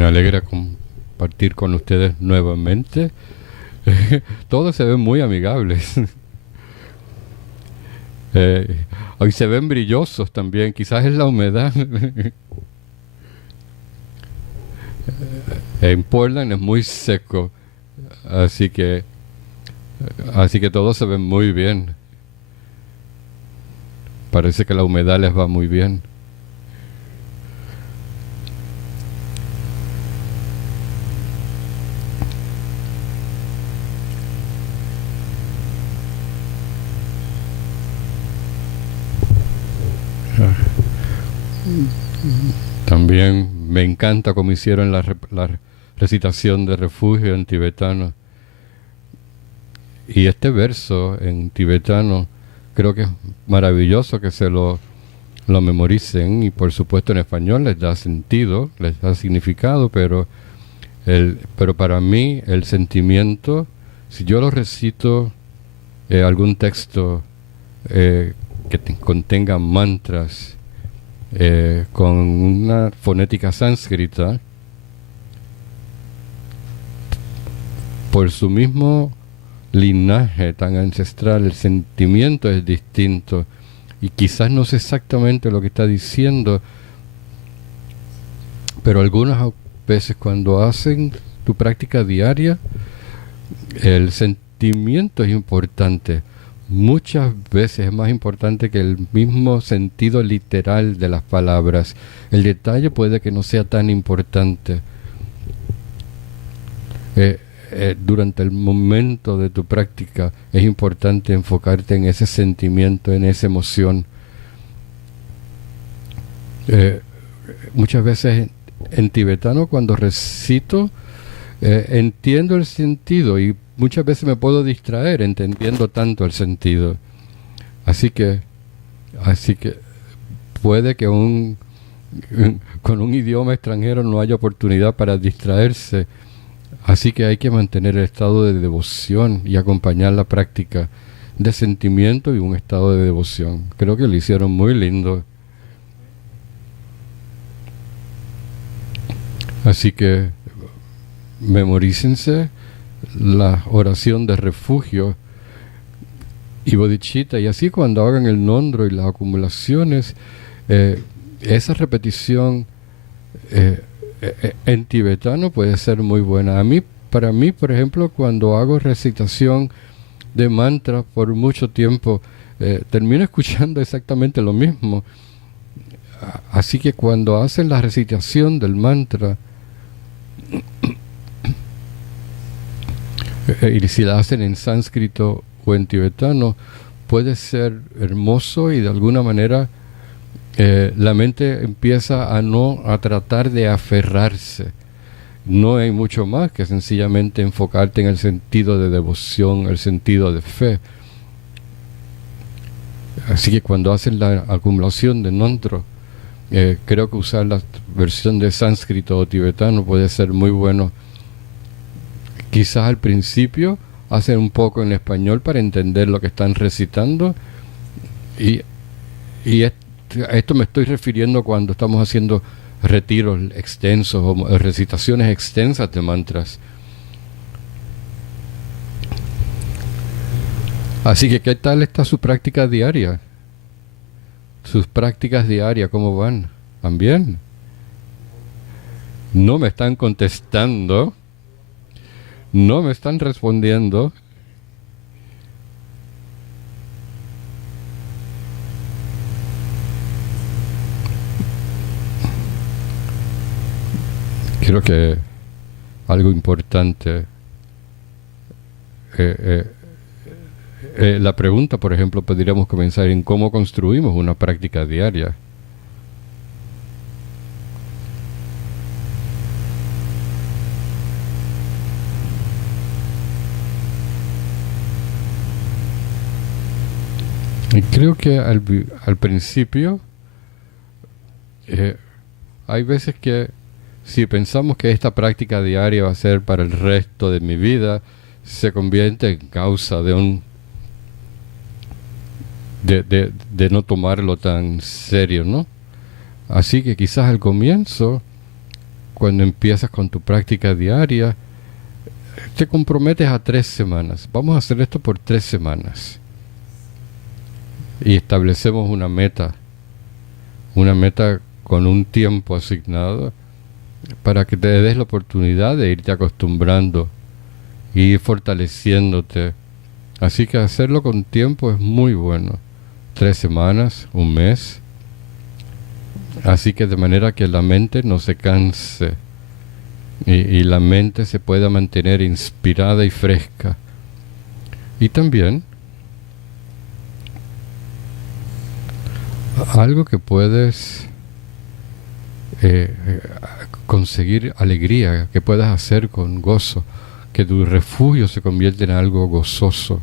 Me alegra compartir con ustedes nuevamente. Todos se ven muy amigables. Hoy se ven brillosos también. Quizás es la humedad. En Portland es muy seco, así que todos se ven muy bien. Parece que la humedad les va muy bien. También me encanta cómo hicieron la recitación de refugio en tibetano. Y este verso en tibetano creo que es maravilloso que se lo memoricen, y por supuesto en español les da sentido, les da significado, pero para mí el sentimiento, si yo lo recito algún texto que contenga mantras con una fonética sánscrita, por su mismo linaje tan ancestral, el sentimiento es distinto. Y quizás no sé exactamente lo que está diciendo, pero algunas veces cuando hacen tu práctica diaria, el sentimiento es importante. Muchas veces es más importante que el mismo sentido literal de las palabras. El detalle puede que no sea tan importante. Durante el momento de tu práctica es importante enfocarte en ese sentimiento, en esa emoción. Muchas veces en tibetano, cuando recito, entiendo el sentido y muchas veces me puedo distraer entendiendo tanto el sentido. Así que puede que con un idioma extranjero no haya oportunidad para distraerse. Así que hay que mantener el estado de devoción y acompañar la práctica de sentimiento y un estado de devoción. Creo que lo hicieron muy lindo. Así que memorícense la oración de refugio y bodhicitta, y así cuando hagan el nondro y las acumulaciones, esa repetición en tibetano puede ser muy buena. Para mí, por ejemplo, cuando hago recitación de mantras por mucho tiempo, termino escuchando exactamente lo mismo. Así que cuando hacen la recitación del mantra, y si la hacen en sánscrito o en tibetano, puede ser hermoso, y de alguna manera la mente empieza a tratar de aferrarse. No hay mucho más que sencillamente enfocarte en el sentido de devoción, el sentido de fe. Así que cuando hacen la acumulación de nondro, creo que usar la versión de sánscrito o tibetano puede ser muy bueno. Quizás al principio hacen un poco en español para entender lo que están recitando, y a esto me estoy refiriendo cuando estamos haciendo retiros extensos o recitaciones extensas de mantras. Así que, ¿qué tal está su práctica diaria? Sus prácticas diarias, ¿cómo van? ¿Van bien? No me están contestando. No me están respondiendo. Creo que algo importante, la pregunta, por ejemplo, podríamos comenzar en cómo construimos una práctica diaria. Y creo que al principio hay veces que si pensamos que esta práctica diaria va a ser para el resto de mi vida, se convierte en causa de no tomarlo tan serio, ¿no? Así que quizás al comienzo, cuando empiezas con tu práctica diaria, te comprometes a 3 semanas. Vamos a hacer esto por 3 semanas. Y establecemos una meta con un tiempo asignado para que te des la oportunidad de irte acostumbrando y ir fortaleciéndote. Así que hacerlo con tiempo es muy bueno. 3 semanas, un mes. Así que de manera que la mente no se canse y la mente se pueda mantener inspirada y fresca. Y también algo que puedes conseguir alegría, que puedas hacer con gozo, que tu refugio se convierta en algo gozoso,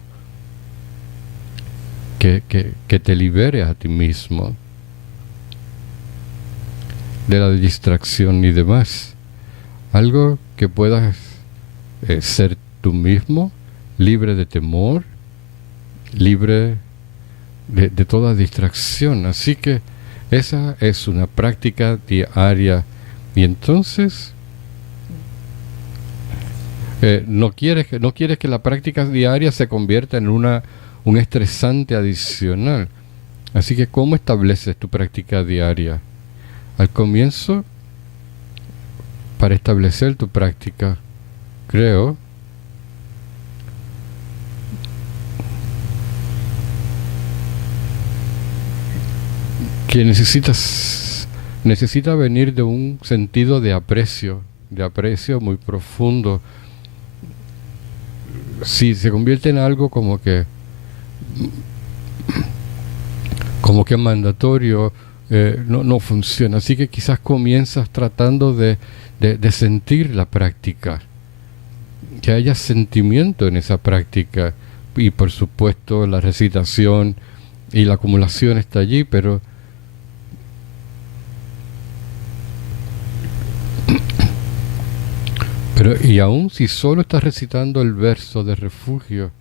que te libere a ti mismo de la distracción y demás. Algo que puedas ser tú mismo, libre de temor, libre de toda distracción. Así que esa es una práctica diaria. Y entonces no quieres que la práctica diaria se convierta en un estresante adicional. Así que ¿cómo estableces tu práctica diaria? Al comienzo, para establecer tu práctica, creo que necesita venir de un sentido de aprecio muy profundo. Si se convierte en algo como que mandatorio, no funciona. Así que quizás comienzas tratando de sentir la práctica, que haya sentimiento en esa práctica, y por supuesto la recitación y la acumulación está allí, pero y aún si solo estás recitando el verso de refugio,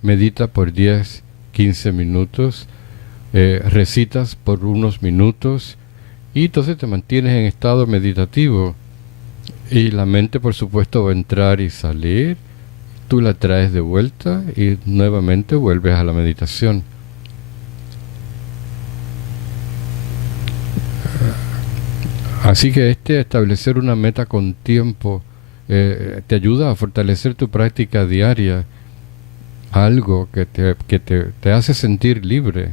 medita por 10, 15 minutos, recitas por unos minutos, y entonces te mantienes en estado meditativo, y la mente por supuesto va a entrar y salir, tú la traes de vuelta y nuevamente vuelves a la meditación. Así que establecer una meta con tiempo te ayuda a fortalecer tu práctica diaria, algo que te hace sentir libre.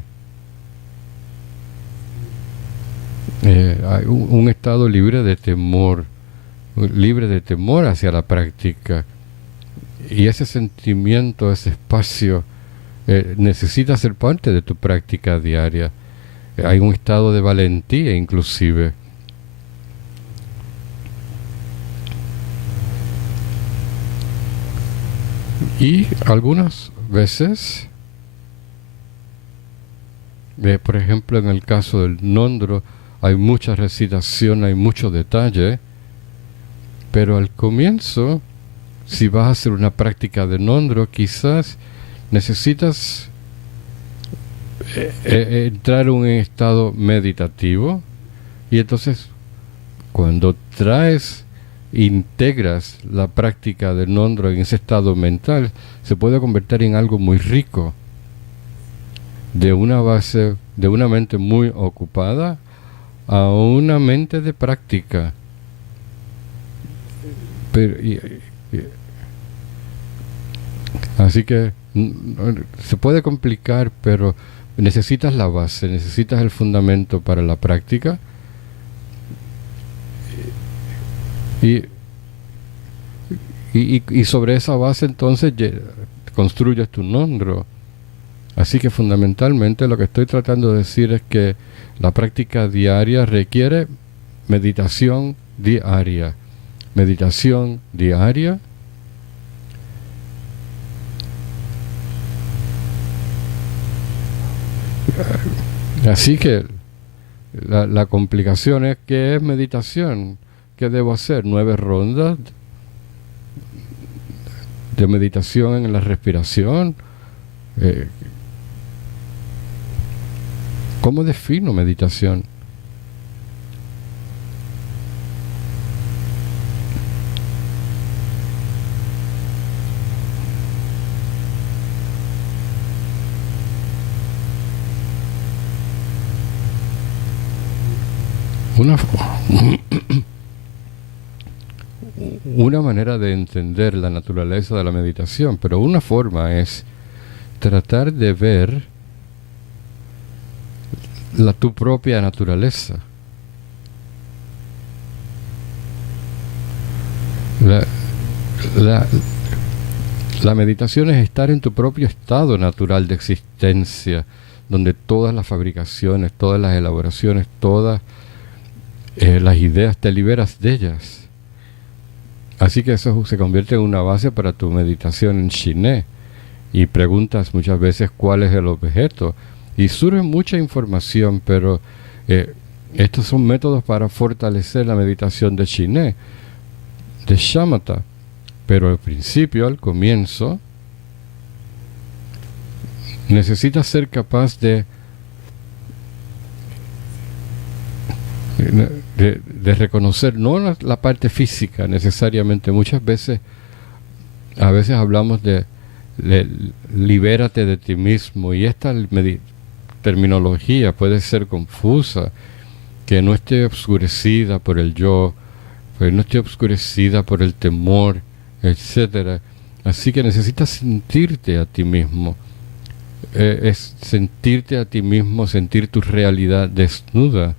Hay un estado libre de temor hacia la práctica. Y ese sentimiento, ese espacio, necesita ser parte de tu práctica diaria. Hay un estado de valentía inclusive. Y algunas veces, por ejemplo en el caso del Nondro, hay mucha recitación, hay mucho detalle, pero al comienzo, si vas a hacer una práctica de Nondro, quizás necesitas entrar en un estado meditativo, y entonces cuando integras la práctica del Nondro en ese estado mental, se puede convertir en algo muy rico, de una mente muy ocupada a una mente de práctica. Así que se puede complicar, pero necesitas la base, necesitas el fundamento para la práctica. Y sobre esa base entonces construyes tu Nondro. Así que fundamentalmente lo que estoy tratando de decir es que la práctica diaria requiere meditación diaria. Meditación diaria. Así que la complicación es: ¿qué es meditación? ¿Qué debo hacer? 9 rondas de meditación en la respiración. ¿Cómo defino meditación? Una, una manera de entender la naturaleza de la meditación, pero una forma es tratar de ver tu propia naturaleza. La meditación es estar en tu propio estado natural de existencia, donde todas las fabricaciones, todas las elaboraciones, todas las ideas, te liberas de ellas. Así que eso se convierte en una base para tu meditación en Shiné. Y preguntas muchas veces cuál es el objeto. Y surge mucha información, pero estos son métodos para fortalecer la meditación de Shiné, de Shamatha. Pero al principio, al comienzo, necesitas ser capaz de reconocer, no la parte física necesariamente. Muchas veces, a veces hablamos de libérate de ti mismo, y esta terminología puede ser confusa, que no esté obscurecida por el yo, que no esté obscurecida por el temor, etcétera. Así que necesitas sentirte a ti mismo. Es sentirte a ti mismo, sentir tu realidad desnuda.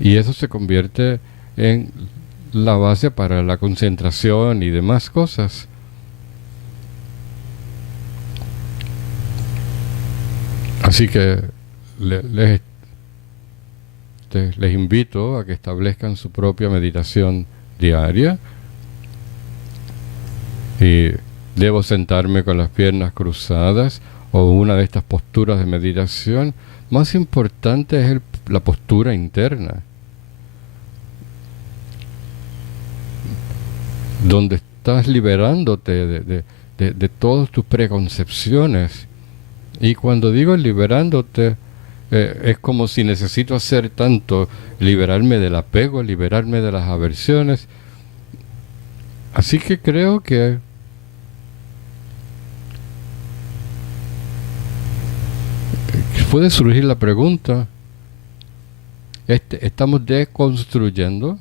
Y eso se convierte en la base para la concentración y demás cosas. Así que les invito a que establezcan su propia meditación diaria. Y debo sentarme con las piernas cruzadas o una de estas posturas de meditación. Más importante es la postura interna, donde estás liberándote de todas tus preconcepciones. Y cuando digo liberándote, es como si necesito hacer tanto, liberarme del apego, liberarme de las aversiones. Así que creo que puede surgir la pregunta, ¿estamos deconstruyendo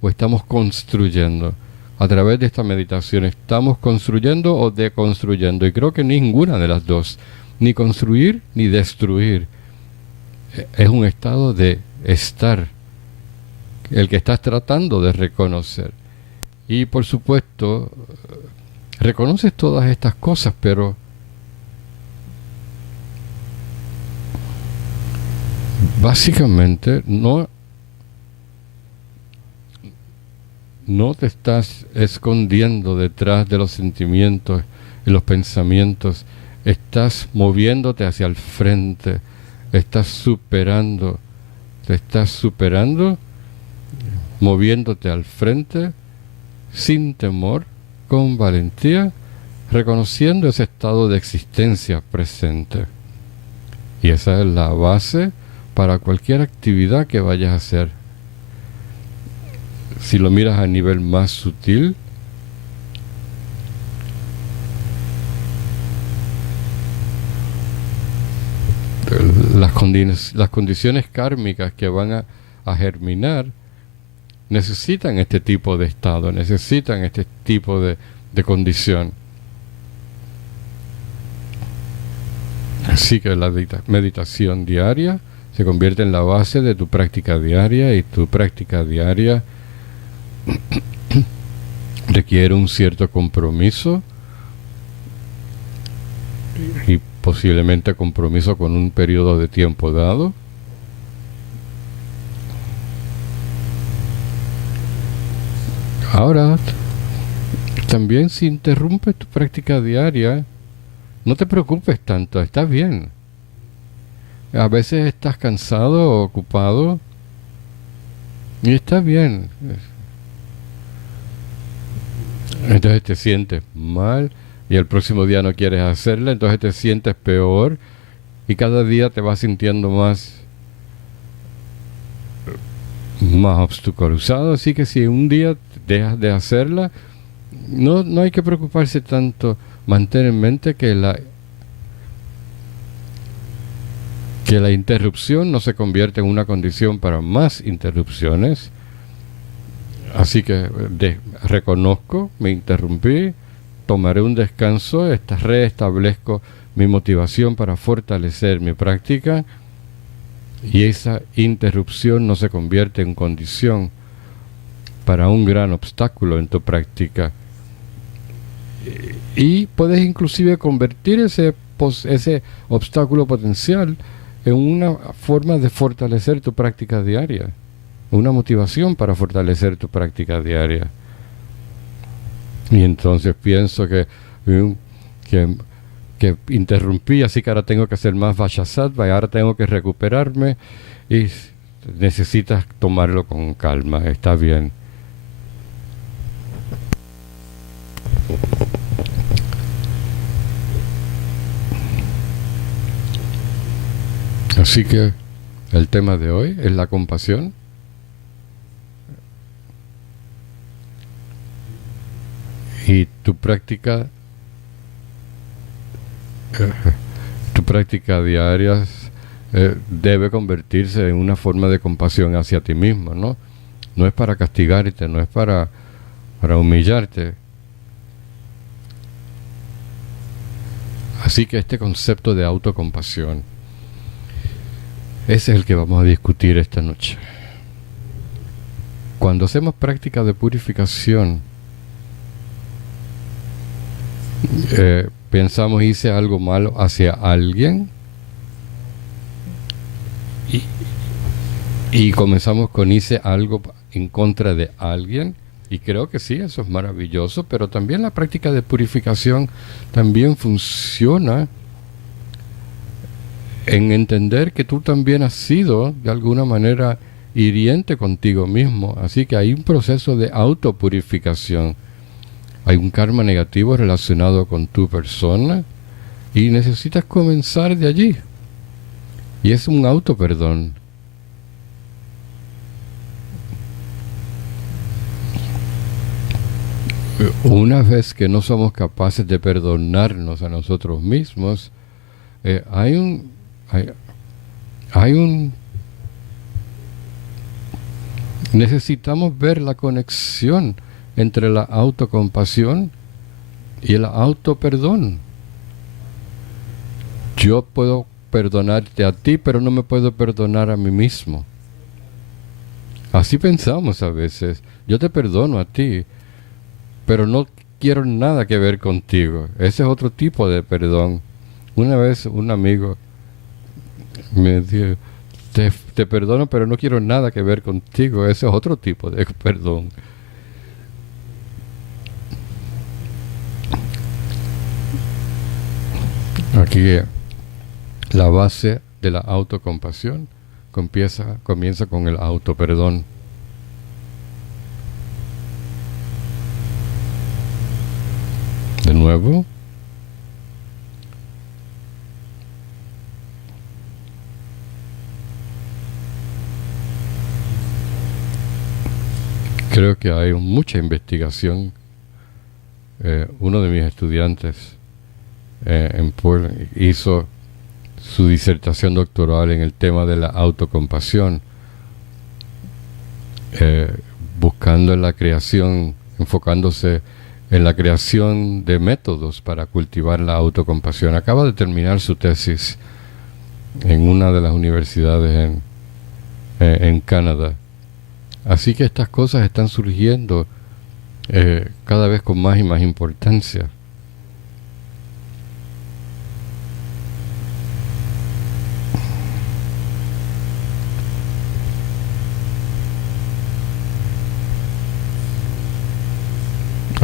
o estamos construyendo? A través de esta meditación, ¿estamos construyendo o deconstruyendo? Y creo que ninguna de las dos, ni construir ni destruir. Es un estado de estar, el que estás tratando de reconocer. Y por supuesto, reconoces todas estas cosas, pero básicamente no te estás escondiendo detrás de los sentimientos y los pensamientos. Estás moviéndote hacia el frente, te estás superando, moviéndote al frente, sin temor, con valentía, reconociendo ese estado de existencia presente. Y esa es la base para cualquier actividad que vayas a hacer. Si lo miras a nivel más sutil, las condiciones kármicas que van a germinar necesitan este tipo de estado, necesitan este tipo de condición. Así que la meditación diaria se convierte en la base de tu práctica diaria, y tu práctica diaria requiere un cierto compromiso, y posiblemente compromiso con un periodo de tiempo dado. Ahora, también si interrumpes tu práctica diaria, no te preocupes tanto, está bien. A veces estás cansado o ocupado, y está bien. Entonces te sientes mal, y el próximo día no quieres hacerla, entonces te sientes peor, y cada día te vas sintiendo más obstaculizado. Así que si un día dejas de hacerla, no hay que preocuparse tanto. Mantén en mente que que la interrupción no se convierte en una condición para más interrupciones. Así que reconozco, me interrumpí, tomaré un descanso, reestablezco mi motivación para fortalecer mi práctica, y esa interrupción no se convierte en condición para un gran obstáculo en tu práctica. Y puedes inclusive convertir ese obstáculo potencial en una forma de fortalecer tu práctica diaria, una motivación para fortalecer tu práctica diaria. Y entonces pienso que interrumpí, así que ahora tengo que hacer más Vajrasattva, y ahora tengo que recuperarme, y necesitas tomarlo con calma, está bien. Así que el tema de hoy es la compasión. Y tu práctica diaria debe convertirse en una forma de compasión hacia ti mismo, ¿no? No es para castigarte, no es para humillarte. Así que este concepto de autocompasión, ese es el que vamos a discutir esta noche. Cuando hacemos práctica de purificación, pensamos, hice algo malo hacia alguien, y comenzamos con hice algo en contra de alguien, y creo que sí, eso es maravilloso, pero también la práctica de purificación también funciona en entender que tú también has sido de alguna manera hiriente contigo mismo, así que hay un proceso de autopurificación. Hay un karma negativo relacionado con tu persona y necesitas comenzar de allí. Y es un autoperdón. Una vez que no somos capaces de perdonarnos a nosotros mismos, necesitamos ver la conexión entre la autocompasión y el autoperdón. Yo puedo perdonarte a ti, pero no me puedo perdonar a mí mismo. Así pensamos a veces. Yo te perdono a ti, pero no quiero nada que ver contigo. Ese es otro tipo de perdón. Una vez un amigo me dijo, te perdono, pero no quiero nada que ver contigo. Ese es otro tipo de perdón. Aquí la base de la autocompasión comienza con el autoperdón. De nuevo. Creo que hay mucha investigación. Uno de mis estudiantes en Portland hizo su disertación doctoral en el tema de la autocompasión, buscando en la creación, enfocándose en la creación de métodos para cultivar la autocompasión. Acaba de terminar su tesis en una de las universidades en Canadá. Así que estas cosas están surgiendo cada vez con más y más importancia.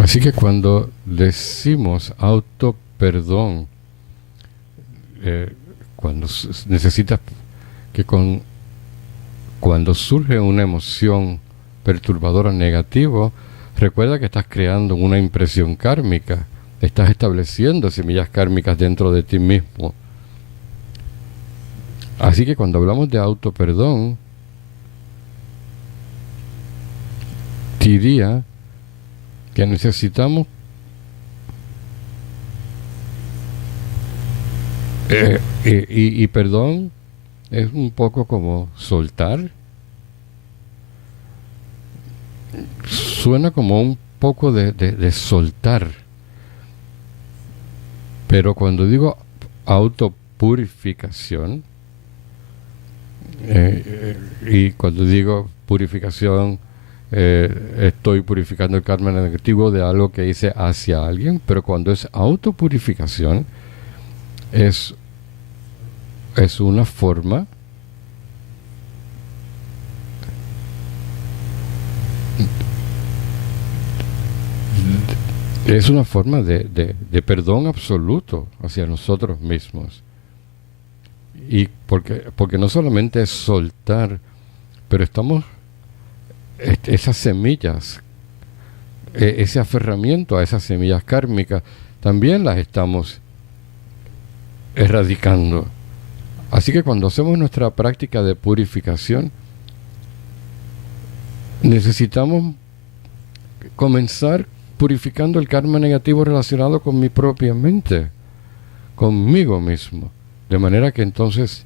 Así que cuando decimos autoperdón, cuando necesitas que cuando surge una emoción perturbadora negativa, recuerda que estás creando una impresión kármica, estás estableciendo semillas kármicas dentro de ti mismo. Así que cuando hablamos de autoperdón, diría que necesitamos y perdón es un poco como soltar. Suena como un poco de soltar. Pero cuando digo autopurificación, y cuando digo purificación, estoy purificando el karma negativo de algo que hice hacia alguien, pero cuando es autopurificación, es una forma de perdón absoluto hacia nosotros mismos. Y porque no solamente es soltar, pero estamos, esas semillas, ese aferramiento a esas semillas kármicas, también las estamos erradicando. Así que cuando hacemos nuestra práctica de purificación, necesitamos comenzar purificando el karma negativo relacionado con mi propia mente, conmigo mismo. De manera que entonces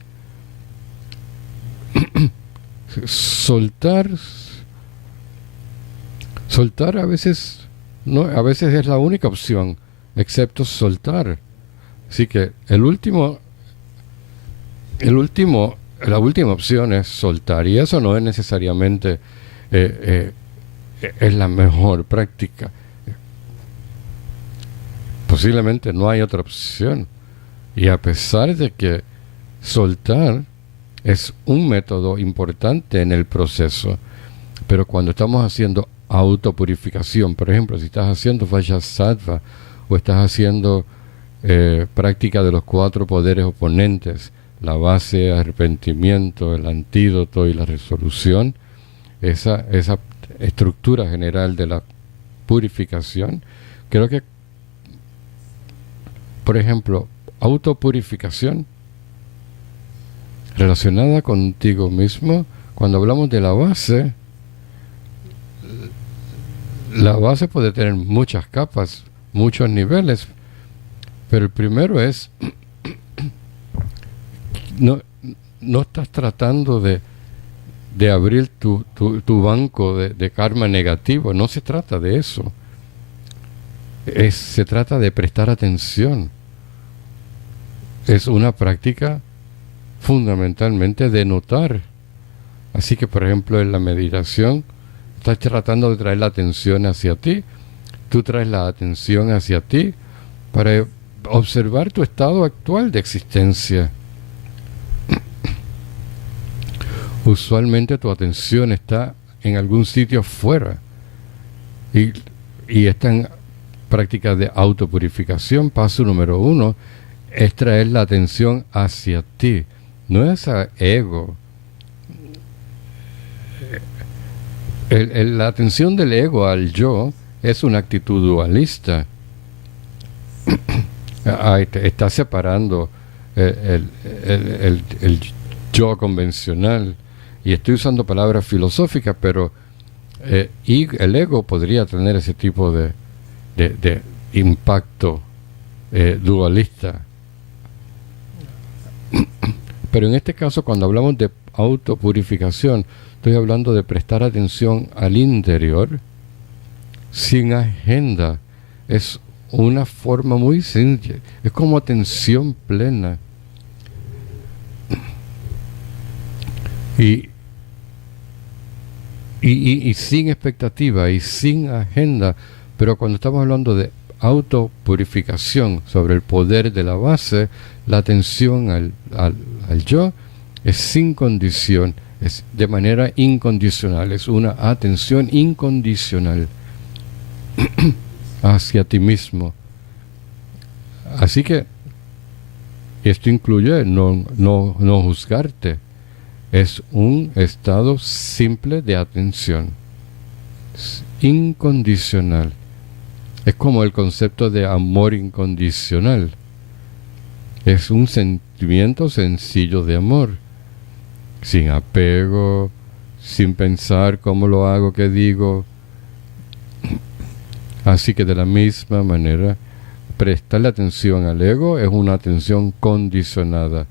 soltar a veces no, a veces es la única opción, excepto soltar. Así que la última opción es soltar, y eso no es necesariamente es la mejor práctica. Posiblemente no hay otra opción. Y a pesar de que soltar es un método importante en el proceso, pero cuando estamos haciendo autopurificación, por ejemplo, si estás haciendo Vajrasattva o estás haciendo práctica de los 4 poderes oponentes, la base, arrepentimiento, el antídoto y la resolución, esa estructura general de la purificación, creo que, por ejemplo, autopurificación relacionada contigo mismo, cuando hablamos de la base puede tener muchas capas, muchos niveles, pero el primero es no estás tratando de abrir tu banco de karma negativo, no se trata de eso. Se trata de prestar atención. Es una práctica fundamentalmente de notar. Así que, por ejemplo, en la meditación, estás tratando de traer la atención hacia ti. Tú traes la atención hacia ti para observar tu estado actual de existencia. Usualmente tu atención está en algún sitio fuera. Y esta en práctica de autopurificación, paso número 1, es traer la atención hacia ti. No es a ego. La atención del ego al yo es una actitud dualista. Está separando el yo convencional. Y estoy usando palabras filosóficas, pero y el ego podría tener ese tipo de impacto dualista. Pero en este caso, cuando hablamos de autopurificación, estoy hablando de prestar atención al interior sin agenda. Es una forma muy sencilla, es como atención plena. Y sin expectativa y sin agenda. Pero cuando estamos hablando de autopurificación sobre el poder de la base, la atención al yo es sin condición, es de manera incondicional, es una atención incondicional hacia ti mismo. Así que esto incluye no juzgarte. Es un estado simple de atención, incondicional. Es como el concepto de amor incondicional. Es un sentimiento sencillo de amor, sin apego, sin pensar cómo lo hago, qué digo. Así que de la misma manera, prestarle atención al ego es una atención condicionada.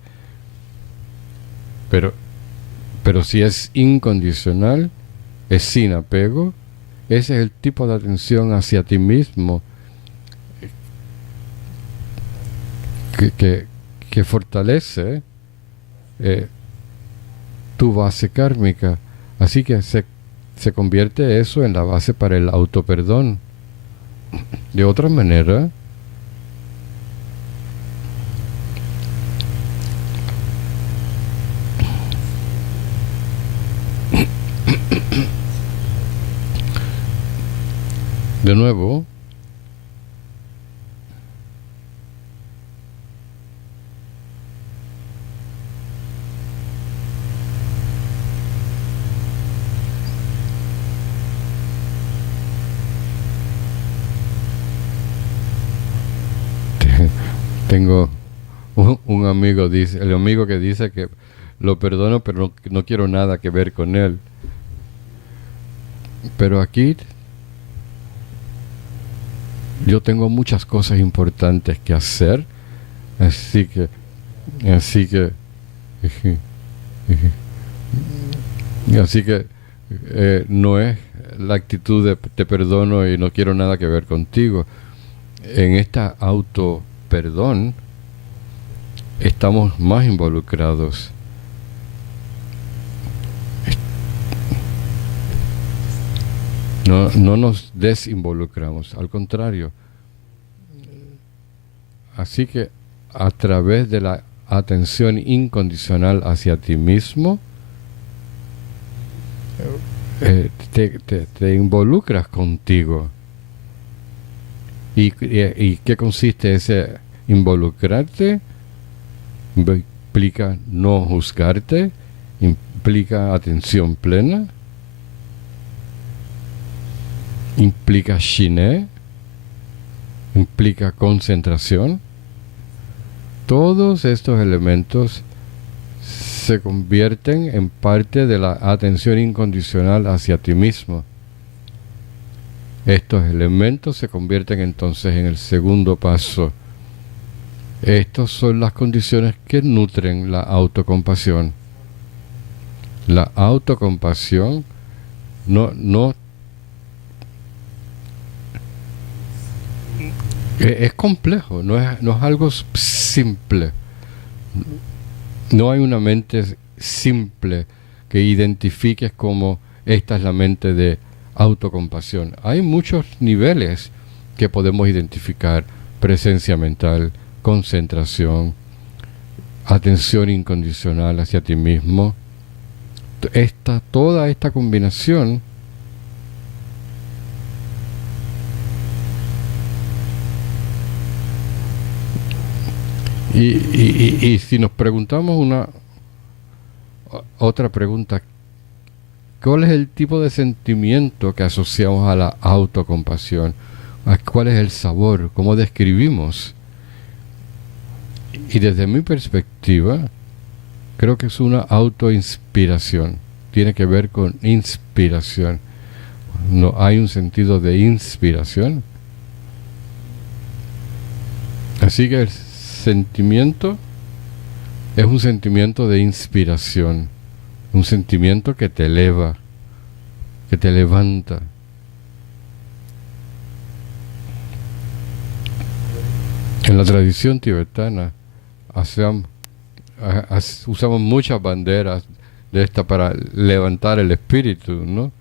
Pero, pero si es incondicional, es sin apego, ese es el tipo de atención hacia ti mismo que, que, que fortalece tu base kármica. Así que se convierte eso en la base para el autoperdón. De otra manera, de nuevo, tengo un amigo, dice, el amigo que dice que lo perdono, pero no quiero nada que ver con él. Pero aquí yo tengo muchas cosas importantes que hacer, así que, así que, así que no es la actitud de te perdono y no quiero nada que ver contigo. En esta auto perdón estamos más involucrados. No nos desinvolucramos, al contrario. Así que a través de la atención incondicional hacia ti mismo, te involucras contigo. ¿Y qué consiste ese involucrarte? Implica no juzgarte, implica atención plena, implica shiné, implica concentración. Todos estos elementos se convierten en parte de la atención incondicional hacia ti mismo. Estos elementos se convierten entonces en el segundo paso. Estas son las condiciones que nutren la autocompasión. La autocompasión no es complejo, no es algo simple. No hay una mente simple que identifiques como esta es la mente de autocompasión. Hay muchos niveles que podemos identificar: presencia mental, concentración, atención incondicional hacia ti mismo. Toda esta combinación y si nos preguntamos otra pregunta, ¿cuál es el tipo de sentimiento que asociamos a la autocompasión? ¿Cuál es el sabor? ¿Cómo describimos? Y desde mi perspectiva, creo que es una autoinspiración. Tiene que ver con inspiración. No hay un sentido de inspiración. Así que el sentimiento es un sentimiento de inspiración. Un sentimiento que te eleva, que te levanta. En la tradición tibetana usamos muchas banderas de esta para levantar el espíritu, ¿no?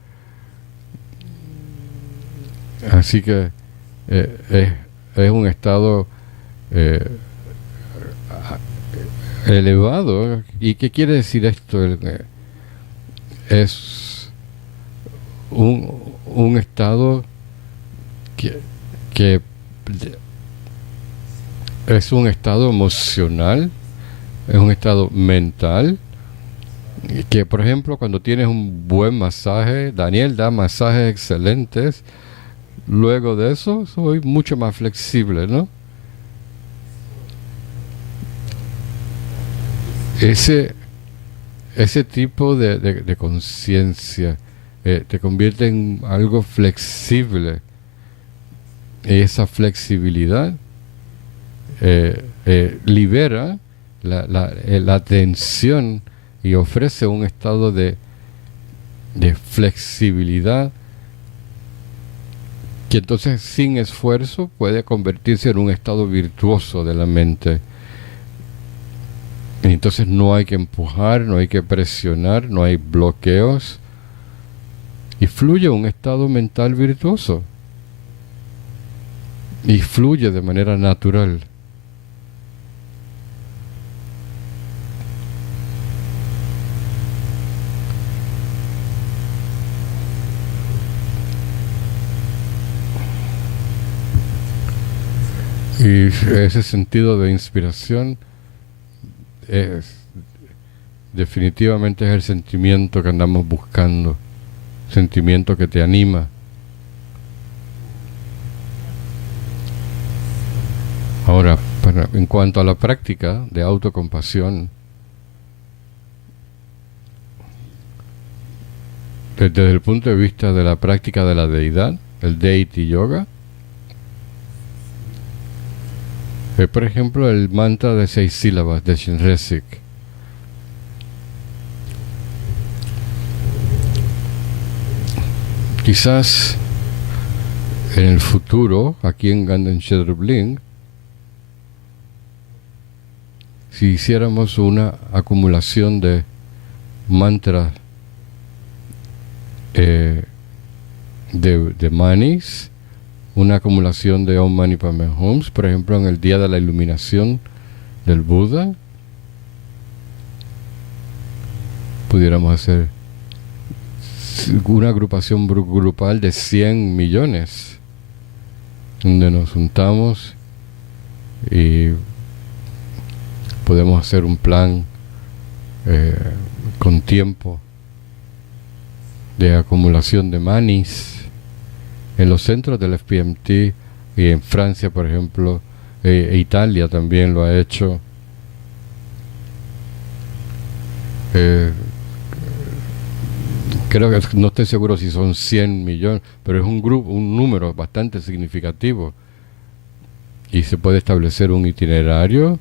Así que es un estado elevado. ¿Y qué quiere decir esto? Es un estado que es un estado emocional, es un estado mental, que por ejemplo cuando tienes un buen masaje, Daniel da masajes excelentes, luego de eso soy mucho más flexible, ¿no? Ese tipo de conciencia te convierte en algo flexible. Esa flexibilidad libera la tensión y ofrece un estado de flexibilidad que entonces sin esfuerzo puede convertirse en un estado virtuoso de la mente. Y entonces no hay que empujar, no hay que presionar, no hay bloqueos, y fluye un estado mental virtuoso y fluye de manera natural. Y ese sentido de inspiración definitivamente es el sentimiento que andamos buscando, sentimiento que te anima. Ahora, en cuanto a la práctica de autocompasión, desde el punto de vista de la práctica de la deidad, el Deity Yoga, por ejemplo, el mantra de 6 sílabas de Shinresik. Quizás en el futuro, aquí en Ganden Shedrubling, si hiciéramos una acumulación de mantras de manis, una acumulación de Om Mani Padme Hums, por ejemplo, en el día de la iluminación del Buda, pudiéramos hacer una agrupación grupal de 100 millones, donde nos juntamos y podemos hacer un plan con tiempo de acumulación de manis en los centros del FPMT, y en Francia, por ejemplo, Italia también lo ha hecho. Creo que no estoy seguro si son 100 millones, pero es un número bastante significativo, y se puede establecer un itinerario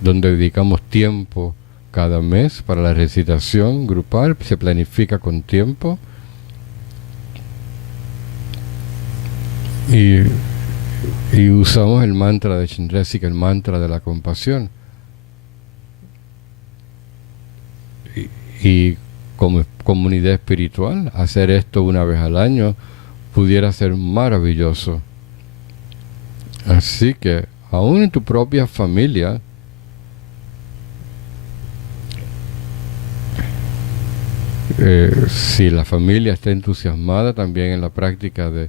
donde dedicamos tiempo cada mes para la recitación grupal, se planifica con tiempo, y usamos el mantra de Shinresik, el mantra de la compasión, y como comunidad espiritual, hacer esto una vez al año pudiera ser maravilloso. Así que aún en tu propia familia, si la familia está entusiasmada también en la práctica de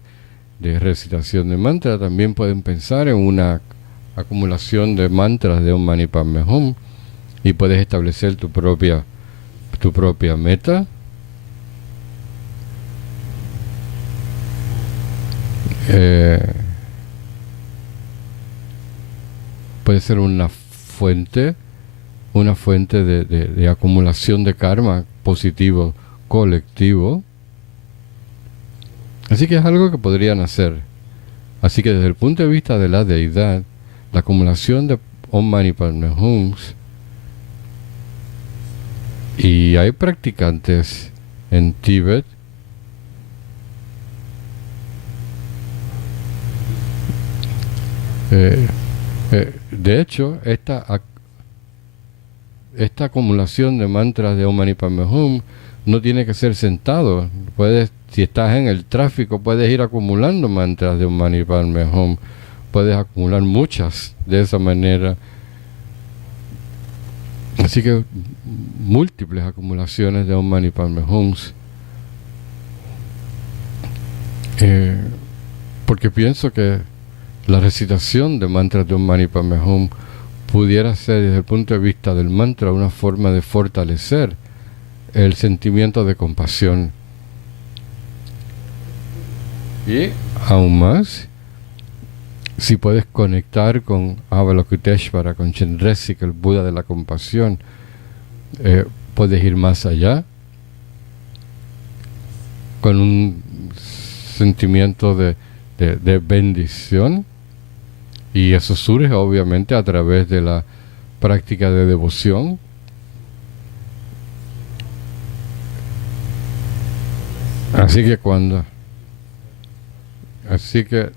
recitación de mantra, también pueden pensar en una acumulación de mantras de Om Mani Padme Hum, y puedes establecer tu propia meta. Puede ser una fuente de acumulación de karma positivo colectivo. Así que es algo que podrían hacer. Así que desde el punto de vista de la deidad, la acumulación de Om Mani Padme Hums, y hay practicantes en Tíbet de hecho, esta acumulación de mantras de Om Mani Padme Hum no tiene que ser sentado. Si estás en el tráfico, puedes ir acumulando mantras de Om Mani Padme Hum. Puedes acumular muchas de esa manera. Así que múltiples acumulaciones de Om Mani Padme Hums. Porque pienso que la recitación de mantras de Om Mani Padme Hum pudiera ser, desde el punto de vista del mantra, una forma de fortalecer el sentimiento de compasión. Y aún más, si puedes conectar con Avalokiteshvara, con Shinresik, el Buda de la compasión, puedes ir más allá con un sentimiento de bendición, y eso surge obviamente a través de la práctica de devoción Así que así que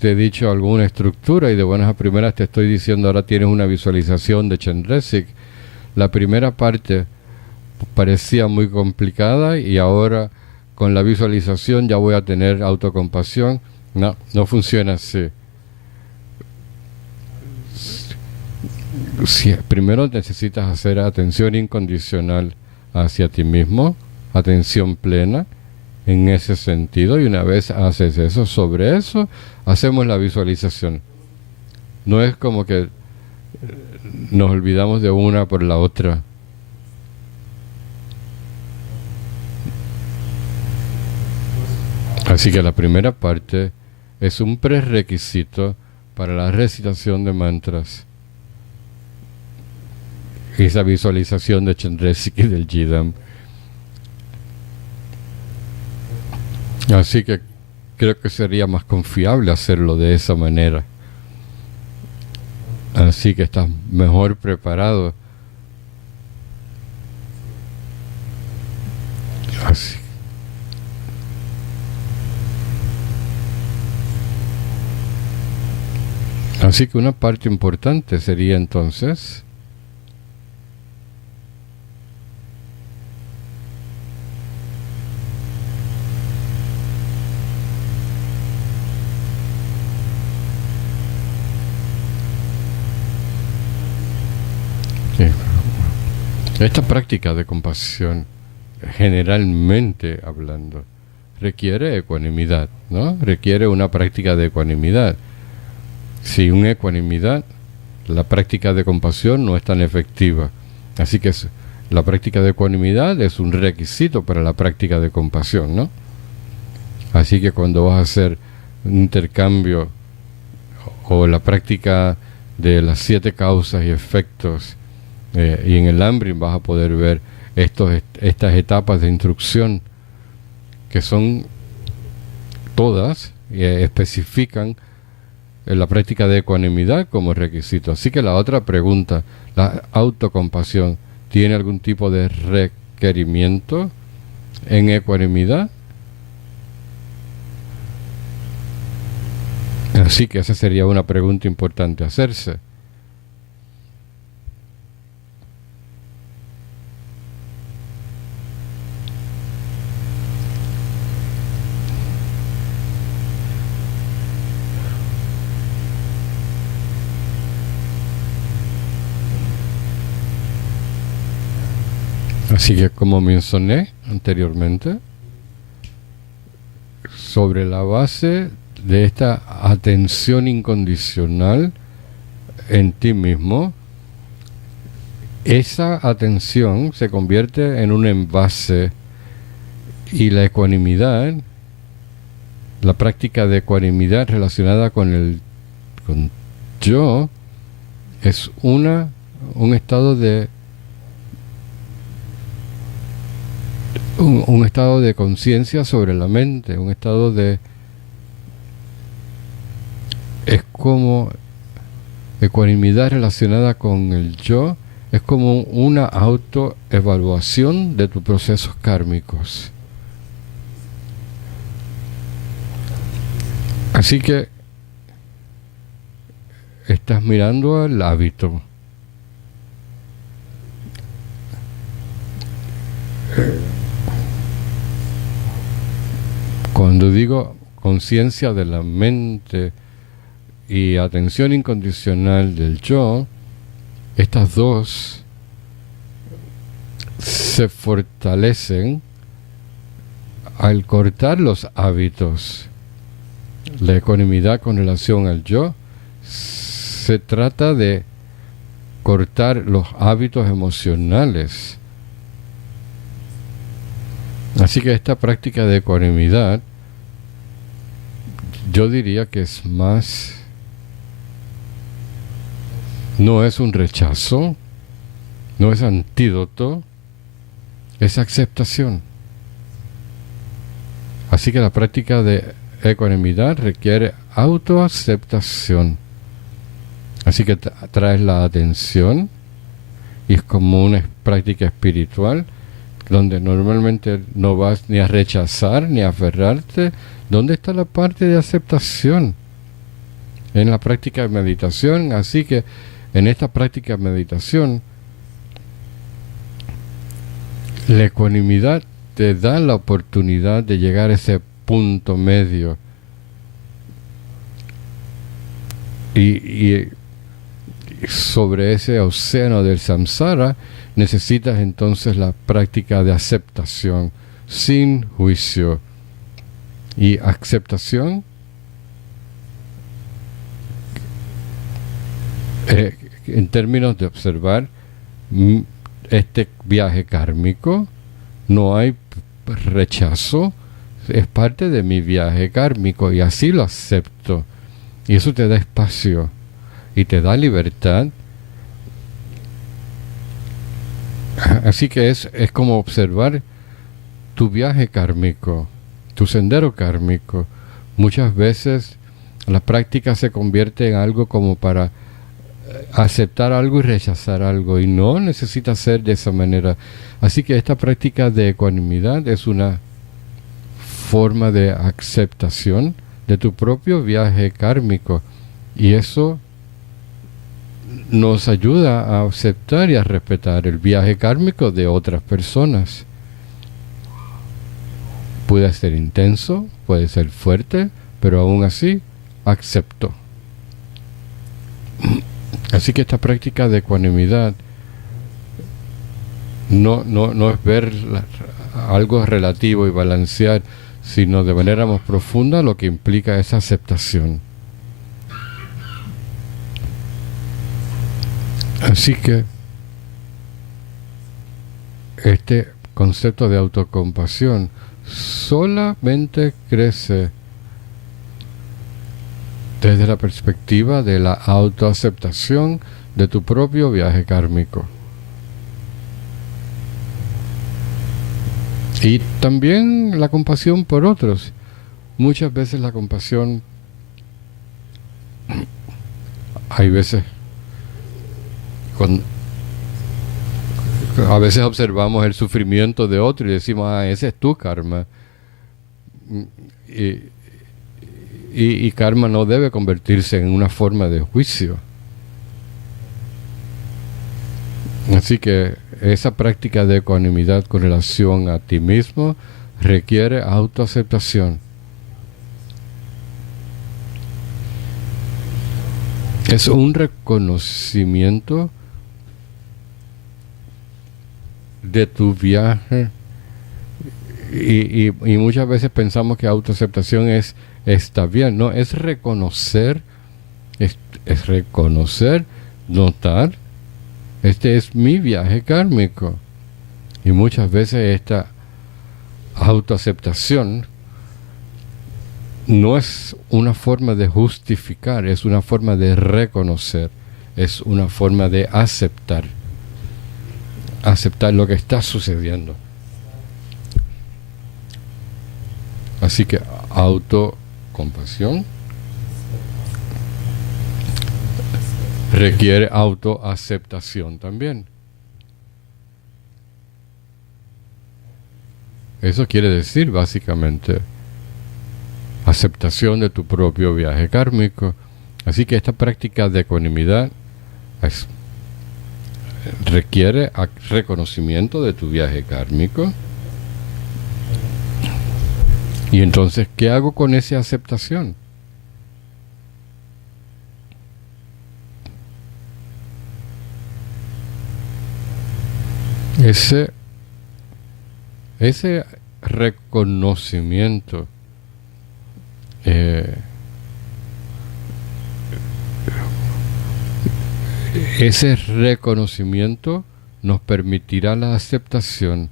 te he dicho alguna estructura y de buenas a primeras te estoy diciendo ahora tienes una visualización de Chenrezig. La primera parte parecía muy complicada y ahora con la visualización ya voy a tener autocompasión. No, no funciona así. Primero necesitas hacer atención incondicional hacia ti mismo, atención plena en ese sentido, y una vez haces eso, sobre eso hacemos la visualización. No es como que nos olvidamos de una por la otra. Así que la primera parte es un prerequisito para la recitación de mantras. Esa visualización de Chenrezig y del Yidam. Así que creo que sería más confiable hacerlo de esa manera. Así que estás mejor preparado. Así. Así que una parte importante sería entonces esta práctica de compasión, generalmente hablando, requiere ecuanimidad, ¿no? Requiere una práctica de ecuanimidad. Sin ecuanimidad, la práctica de compasión no es tan efectiva. Así que la práctica de ecuanimidad es un requisito para la práctica de compasión, ¿no? Así que cuando vas a hacer un intercambio o la práctica de las 7 causas y efectos, y en el Ambrim vas a poder ver estas etapas de instrucción que son todas, especifican la práctica de ecuanimidad como requisito. Así que la otra pregunta, la autocompasión, ¿tiene algún tipo de requerimiento en ecuanimidad? Así que esa sería una pregunta importante a hacerse. Así que como mencioné anteriormente, sobre la base de esta atención incondicional en ti mismo, esa atención se convierte en un envase y la ecuanimidad, la práctica de ecuanimidad relacionada con yo, es un estado de un estado de conciencia sobre la mente, un estado de... Es como ecuanimidad relacionada con el yo, es como una autoevaluación de tus procesos kármicos. Así que estás mirando el hábito. Cuando digo conciencia de la mente y atención incondicional del yo, estas dos se fortalecen al cortar los hábitos. La ecuanimidad con relación al yo se trata de cortar los hábitos emocionales. Así que esta práctica de ecuanimidad, yo diría que es más, no es un rechazo, no es antídoto, es aceptación. Así que la práctica de ecuanimidad requiere autoaceptación. Así que traes la atención y es como una práctica espiritual donde normalmente no vas ni a rechazar ni a aferrarte. ¿Dónde está la parte de aceptación? En la práctica de meditación. Así que en esta práctica de meditación, la ecuanimidad te da la oportunidad de llegar a ese punto medio. Y sobre ese océano del samsara necesitas entonces la práctica de aceptación sin juicio. Y aceptación en términos de observar este viaje kármico, no hay rechazo, es parte de mi viaje kármico y así lo acepto. Y eso te da espacio y te da libertad. Así que es como observar tu viaje kármico, tu sendero kármico. Muchas veces la práctica se convierte en algo como para aceptar algo y rechazar algo, y no necesita ser de esa manera. Así que esta práctica de ecuanimidad es una forma de aceptación de tu propio viaje kármico, y eso nos ayuda a aceptar y a respetar el viaje kármico de otras personas. Puede ser intenso, puede ser fuerte, pero aún así acepto. Así que esta práctica de ecuanimidad no es ver algo relativo y balancear, sino de manera más profunda lo que implica esa aceptación. Así que este concepto de autocompasión solamente crece desde la perspectiva de la autoaceptación de tu propio viaje kármico. Y también la compasión por otros. Muchas veces la compasión, hay veces, a veces observamos el sufrimiento de otro y decimos, ese es tu karma. Y karma no debe convertirse en una forma de juicio. Así que esa práctica de ecuanimidad con relación a ti mismo requiere autoaceptación. Es un reconocimiento de tu viaje, y muchas veces pensamos que autoaceptación está bien. No, es reconocer, es reconocer, notar, este es mi viaje kármico. Y muchas veces esta autoaceptación no es una forma de justificar, es una forma de reconocer, es una forma de aceptar lo que está sucediendo. Así que autocompasión requiere autoaceptación también. Eso quiere decir básicamente aceptación de tu propio viaje kármico. Así que esta práctica de ecuanimidad requiere reconocimiento de tu viaje kármico. Y entonces, ¿qué hago con esa aceptación? Ese reconocimiento nos permitirá la aceptación.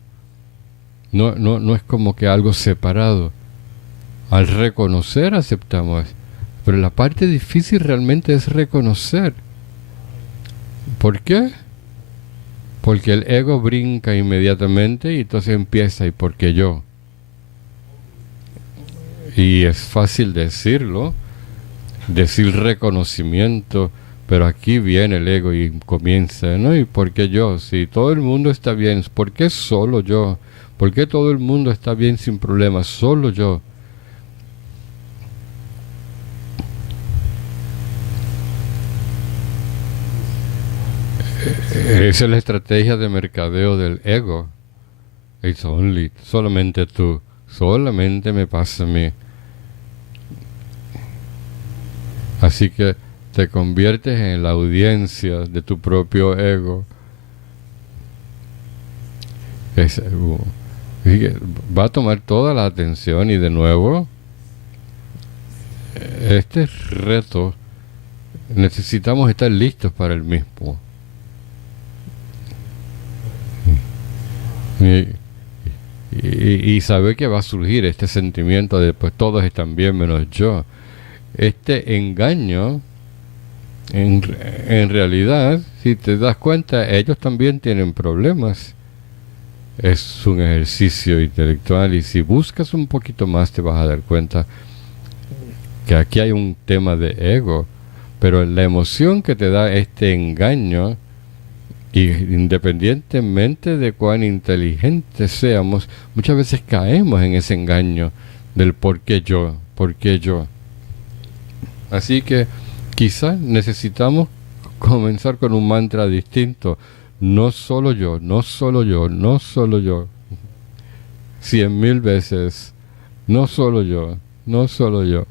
No es como que algo separado. Al reconocer aceptamos, pero la parte difícil realmente es reconocer. ¿Por qué? Porque el ego brinca inmediatamente y entonces empieza, ¿y por qué yo? Y es fácil decirlo, decir reconocimiento, Pero aquí viene el ego y comienza, ¿no? ¿Y por qué yo? Si todo el mundo está bien, ¿por qué solo yo? ¿Por qué todo el mundo está bien sin problemas? Solo yo. Esa es la estrategia de mercadeo del ego. It's only, solamente tú, solamente me pasa a mí. Así que te conviertes en la audiencia de tu propio ego. Va a tomar toda la atención y de nuevo, este reto necesitamos estar listos para el mismo. Y saber que va a surgir este sentimiento de pues todos están bien menos yo. Este engaño, en realidad, si te das cuenta, ellos también tienen problemas. Es un ejercicio intelectual y si buscas un poquito más te vas a dar cuenta que aquí hay un tema de ego, pero la emoción que te da este engaño, y independientemente de cuán inteligentes seamos, muchas veces caemos en ese engaño del por qué yo, por qué yo. Así que quizás necesitamos comenzar con un mantra distinto. No solo yo, no solo yo, no solo yo. 100,000 veces. No solo yo, no solo yo.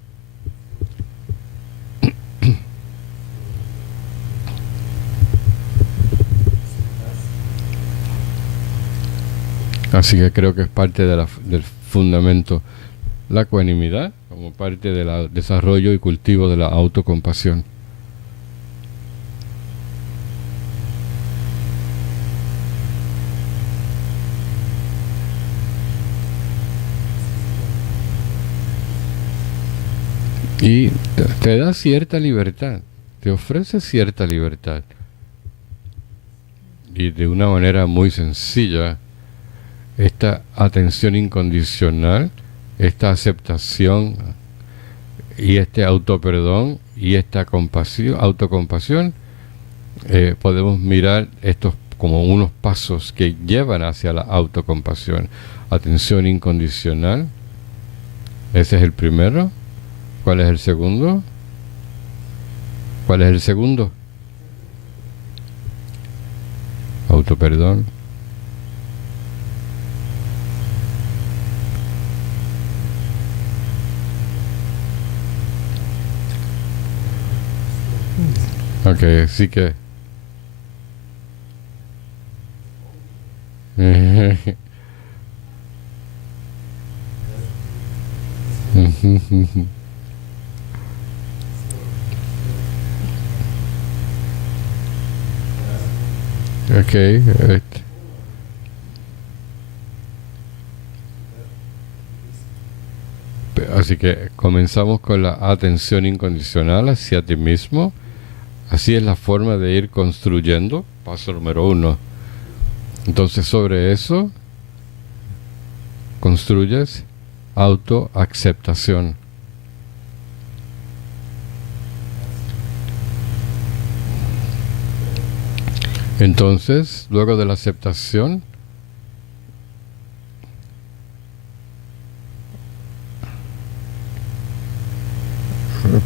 Así que creo que es parte de del fundamento. La ecuanimidad como parte del desarrollo y cultivo de la autocompasión. Y te da cierta libertad, te ofrece cierta libertad. Y de una manera muy sencilla, esta atención incondicional, esta aceptación y este autoperdón y esta compasión, autocompasión, podemos mirar estos como unos pasos que llevan hacia la autocompasión. Atención incondicional, ese es el primero. ¿Cuál es el segundo? ¿Cuál es el segundo? Autoperdón. Ok, así que ok, así que comenzamos con la atención incondicional hacia ti mismo. Así es la forma de ir construyendo, paso número 1. Entonces sobre eso construyes autoaceptación. Entonces, luego de la aceptación,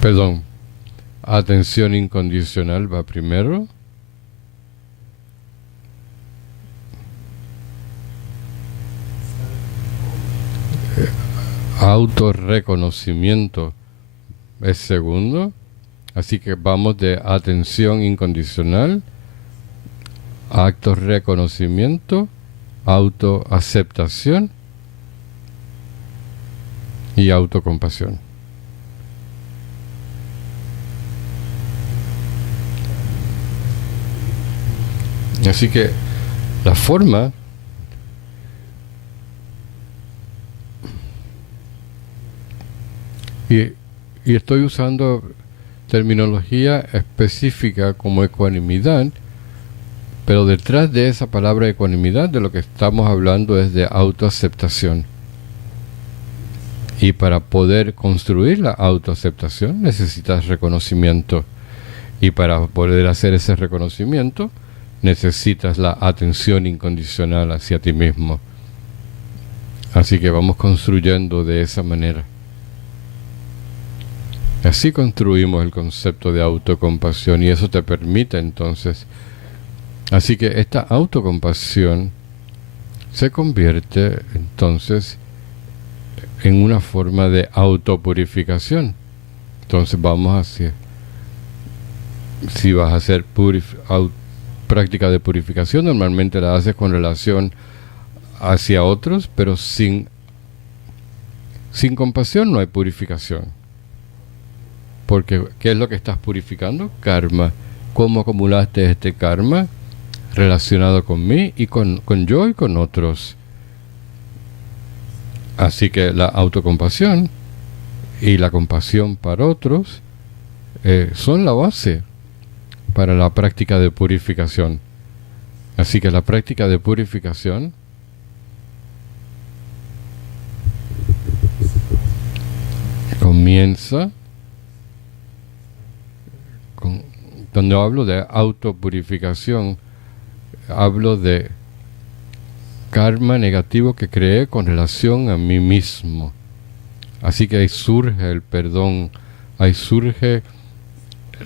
perdón, atención incondicional va primero. Autorreconocimiento es segundo. Así que vamos de atención incondicional, autorreconocimiento, autoaceptación y autocompasión. Así que la forma y estoy usando terminología específica como ecuanimidad, pero detrás de esa palabra ecuanimidad de lo que estamos hablando es de autoaceptación. Y para poder construir la autoaceptación necesitas reconocimiento. Y para poder hacer ese reconocimiento, necesitas la atención incondicional hacia ti mismo. Así que vamos construyendo de esa manera. Así construimos el concepto de autocompasión y eso te permite entonces. Así que esta autocompasión se convierte entonces en una forma de autopurificación. Entonces vamos hacia, si vas a hacer práctica de purificación, normalmente la haces con relación hacia otros, pero sin compasión no hay purificación. Porque, ¿qué es lo que estás purificando? Karma. ¿Cómo acumulaste este karma relacionado con mí y con yo y con otros? Así que la autocompasión y la compasión para otros son la base para la práctica de purificación. Así que la práctica de purificación comienza cuando hablo de autopurificación, hablo de karma negativo que creé con relación a mí mismo. Así que ahí surge el perdón, ahí surge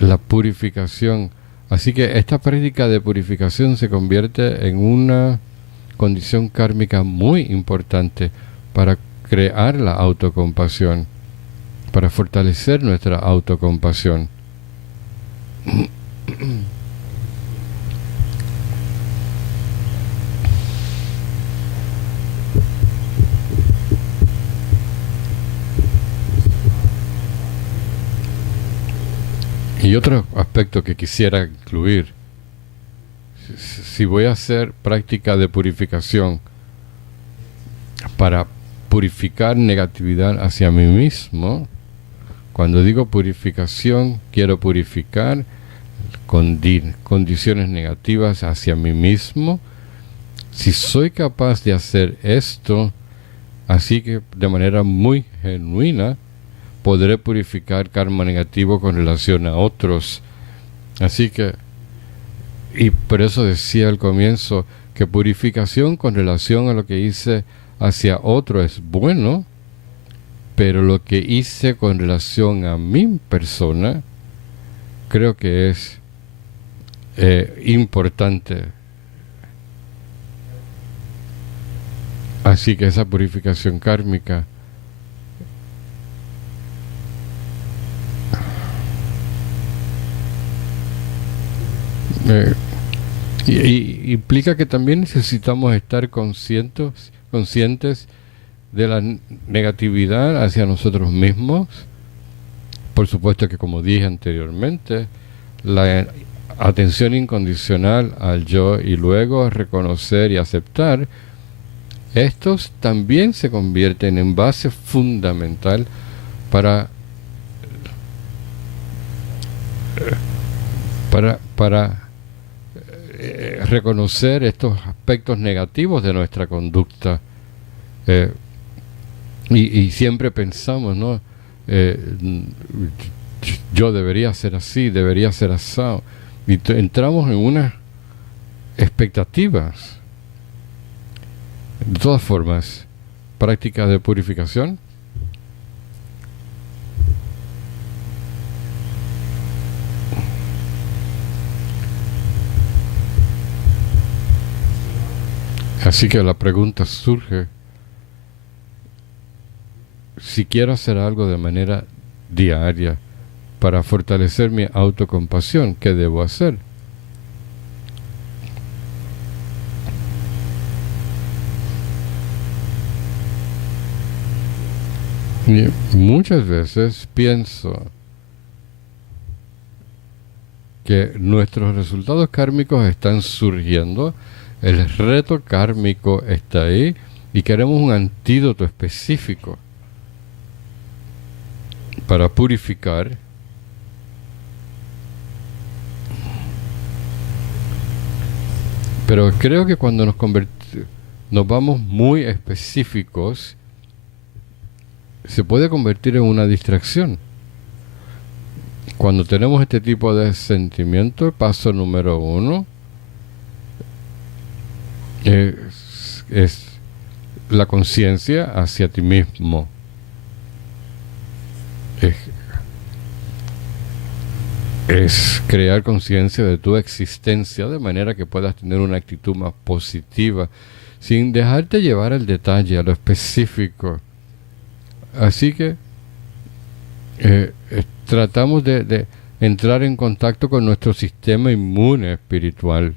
la purificación. Así que esta práctica de purificación se convierte en una condición kármica muy importante para crear la autocompasión, para fortalecer nuestra autocompasión. Y otro aspecto que quisiera incluir, si voy a hacer práctica de purificación para purificar negatividad hacia mí mismo, cuando digo purificación, quiero purificar condiciones negativas hacia mí mismo. Si soy capaz de hacer esto, así que de manera muy genuina, podré purificar karma negativo con relación a otros. Así que, y por eso decía al comienzo, que purificación con relación a lo que hice hacia otro es bueno, pero lo que hice con relación a mi persona, creo que es importante. Así que esa purificación kármica implica que también necesitamos estar conscientes de la negatividad hacia nosotros mismos. Por supuesto que, como dije anteriormente, la atención incondicional al yo y luego reconocer y aceptar, estos también se convierten en base fundamental para reconocer estos aspectos negativos de nuestra conducta. Y siempre pensamos, ¿no? Yo debería ser así, debería ser asado. Y entramos en unas expectativas. De todas formas, práctica de purificación así que la pregunta surge: si quiero hacer algo de manera diaria para fortalecer mi autocompasión, ¿qué debo hacer? Y muchas veces pienso que nuestros resultados kármicos están surgiendo, el reto kármico está ahí y queremos un antídoto específico para purificar. Pero creo que cuando nos vamos muy específicos, se puede convertir en una distracción. Cuando tenemos este tipo de sentimiento, el paso número 1 es la conciencia hacia ti mismo. Es crear conciencia de tu existencia de manera que puedas tener una actitud más positiva, sin dejarte llevar al detalle, a lo específico. Así que tratamos de entrar en contacto con nuestro sistema inmune espiritual.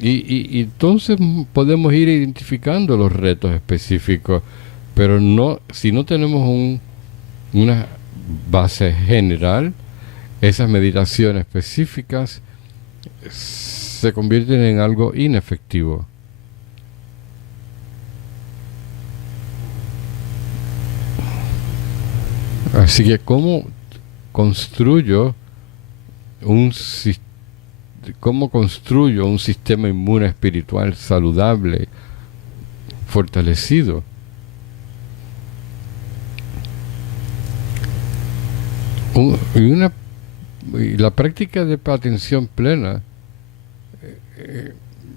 Y entonces podemos ir identificando los retos específicos, pero no, si no tenemos una base general, esas meditaciones específicas se convierten en algo inefectivo. Así que, ¿cómo construyo un sistema inmune espiritual saludable, fortalecido? Y la práctica de atención plena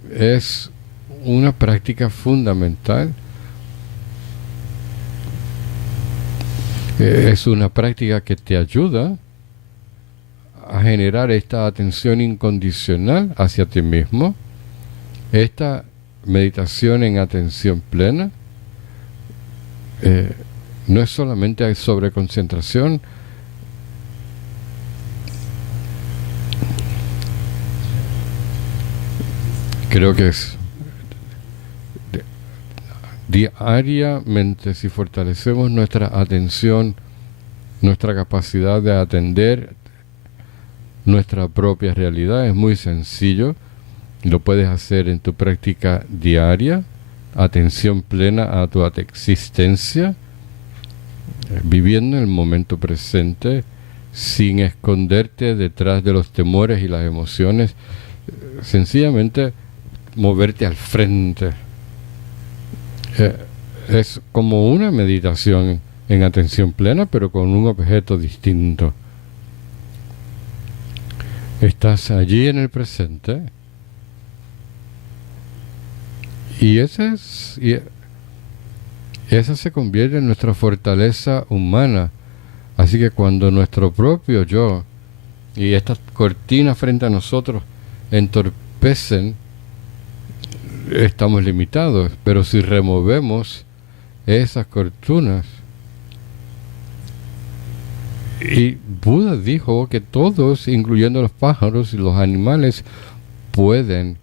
es una práctica fundamental. Es una práctica que te ayuda a generar esta atención incondicional hacia ti mismo. Esta meditación en atención plena no es solamente sobre concentración. Creo que es diariamente, si fortalecemos nuestra atención, nuestra capacidad de atender nuestra propia realidad, es muy sencillo. Lo puedes hacer en tu práctica diaria, atención plena a tu existencia, viviendo en el momento presente, sin esconderte detrás de los temores y las emociones, sencillamente moverte al frente. Es como una meditación en atención plena, pero con un objeto distinto. Estás allí en el presente y esa se convierte en nuestra fortaleza humana. Así que cuando nuestro propio yo y estas cortinas frente a nosotros entorpecen, estamos limitados. Pero si removemos esas cortinas, y Buda dijo que todos, incluyendo los pájaros y los animales, pueden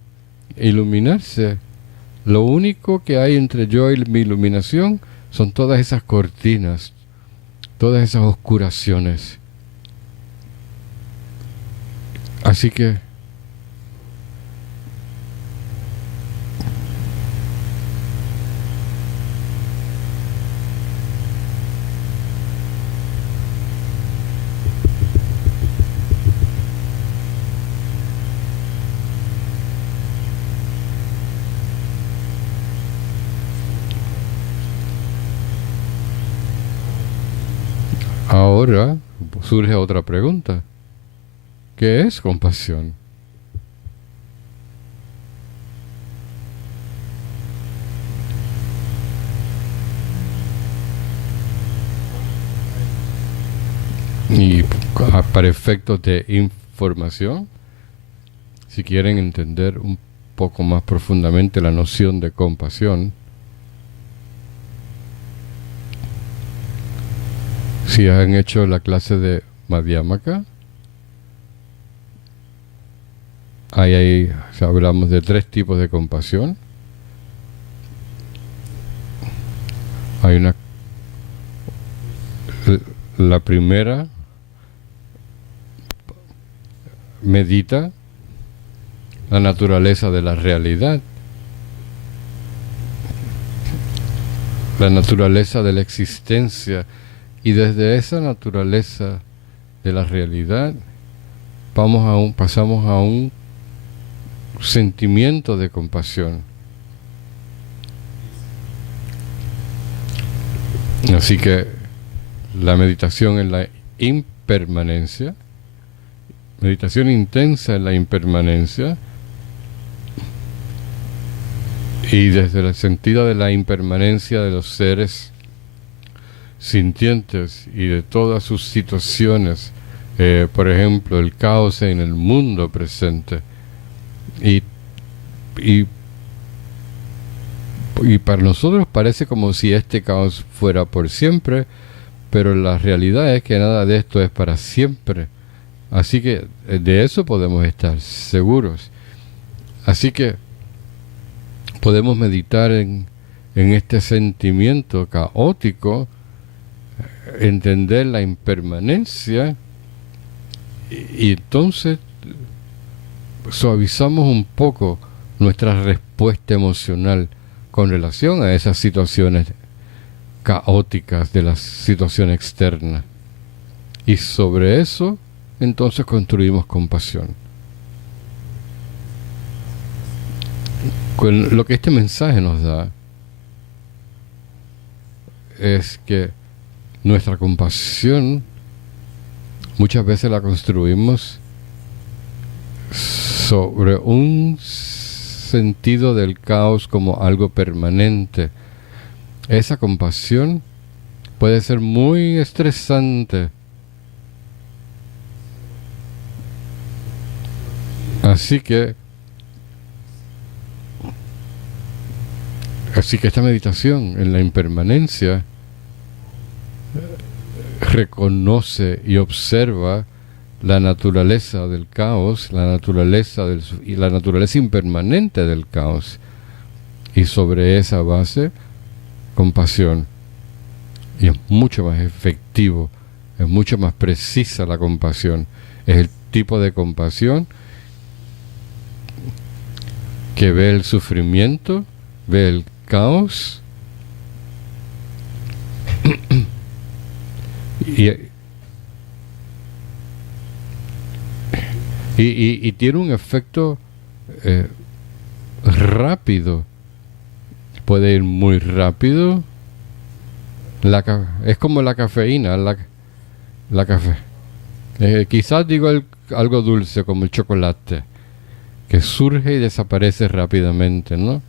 iluminarse. Lo único que hay entre yo y mi iluminación son todas esas cortinas, todas esas oscuraciones. Así que ahora surge otra pregunta. ¿Qué es compasión? Y para efectos de información, si quieren entender un poco más profundamente la noción de compasión, si han hecho la clase de Madhyamaka, ahí hablamos de 3 tipos de compasión. Hay la primera medita la naturaleza de la realidad, la naturaleza de la existencia, y desde esa naturaleza de la realidad pasamos a un sentimiento de compasión. Así que la meditación en la impermanencia, meditación intensa en la impermanencia, y desde el sentido de la impermanencia de los seres sintientes y de todas sus situaciones, por ejemplo, el caos en el mundo presente, y para nosotros parece como si este caos fuera por siempre, pero la realidad es que nada de esto es para siempre. Así que de eso podemos estar seguros. Así que podemos meditar en este sentimiento caótico, entender la impermanencia, y entonces suavizamos un poco nuestra respuesta emocional con relación a esas situaciones caóticas de la situación externa. Y sobre eso, entonces construimos compasión. Con lo que este mensaje nos da es que nuestra compasión muchas veces la construimos sobre un sentido del caos como algo permanente. Esa compasión puede ser muy estresante. Así que esta meditación en la impermanencia reconoce y observa la naturaleza del caos, la naturaleza impermanente del caos, y sobre esa base compasión. Y es mucho más efectivo, es mucho más precisa la compasión. Es el tipo de compasión que ve el sufrimiento, ve el caos y tiene un efecto rápido. Puede ir muy rápido. Es como la cafeína, la café. Quizás digo algo dulce como el chocolate, que surge y desaparece rápidamente, ¿no?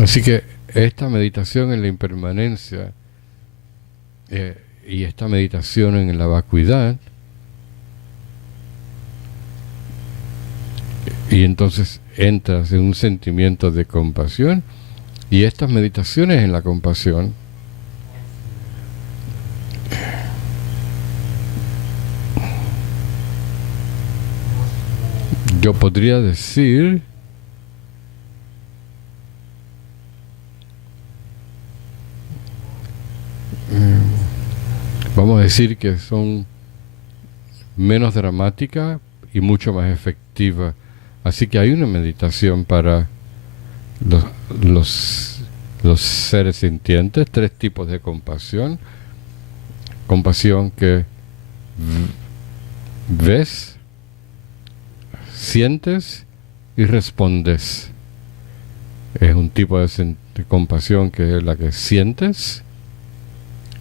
Así que esta meditación en la impermanencia y esta meditación en la vacuidad, y entonces entras en un sentimiento de compasión, y estas meditaciones en la compasión yo podría decir vamos a decir que son menos dramáticas y mucho más efectivas. Así que hay una meditación para los seres sintientes, 3 tipos de compasión. Compasión que ves, sientes y respondes. Es un tipo de compasión que es la que sientes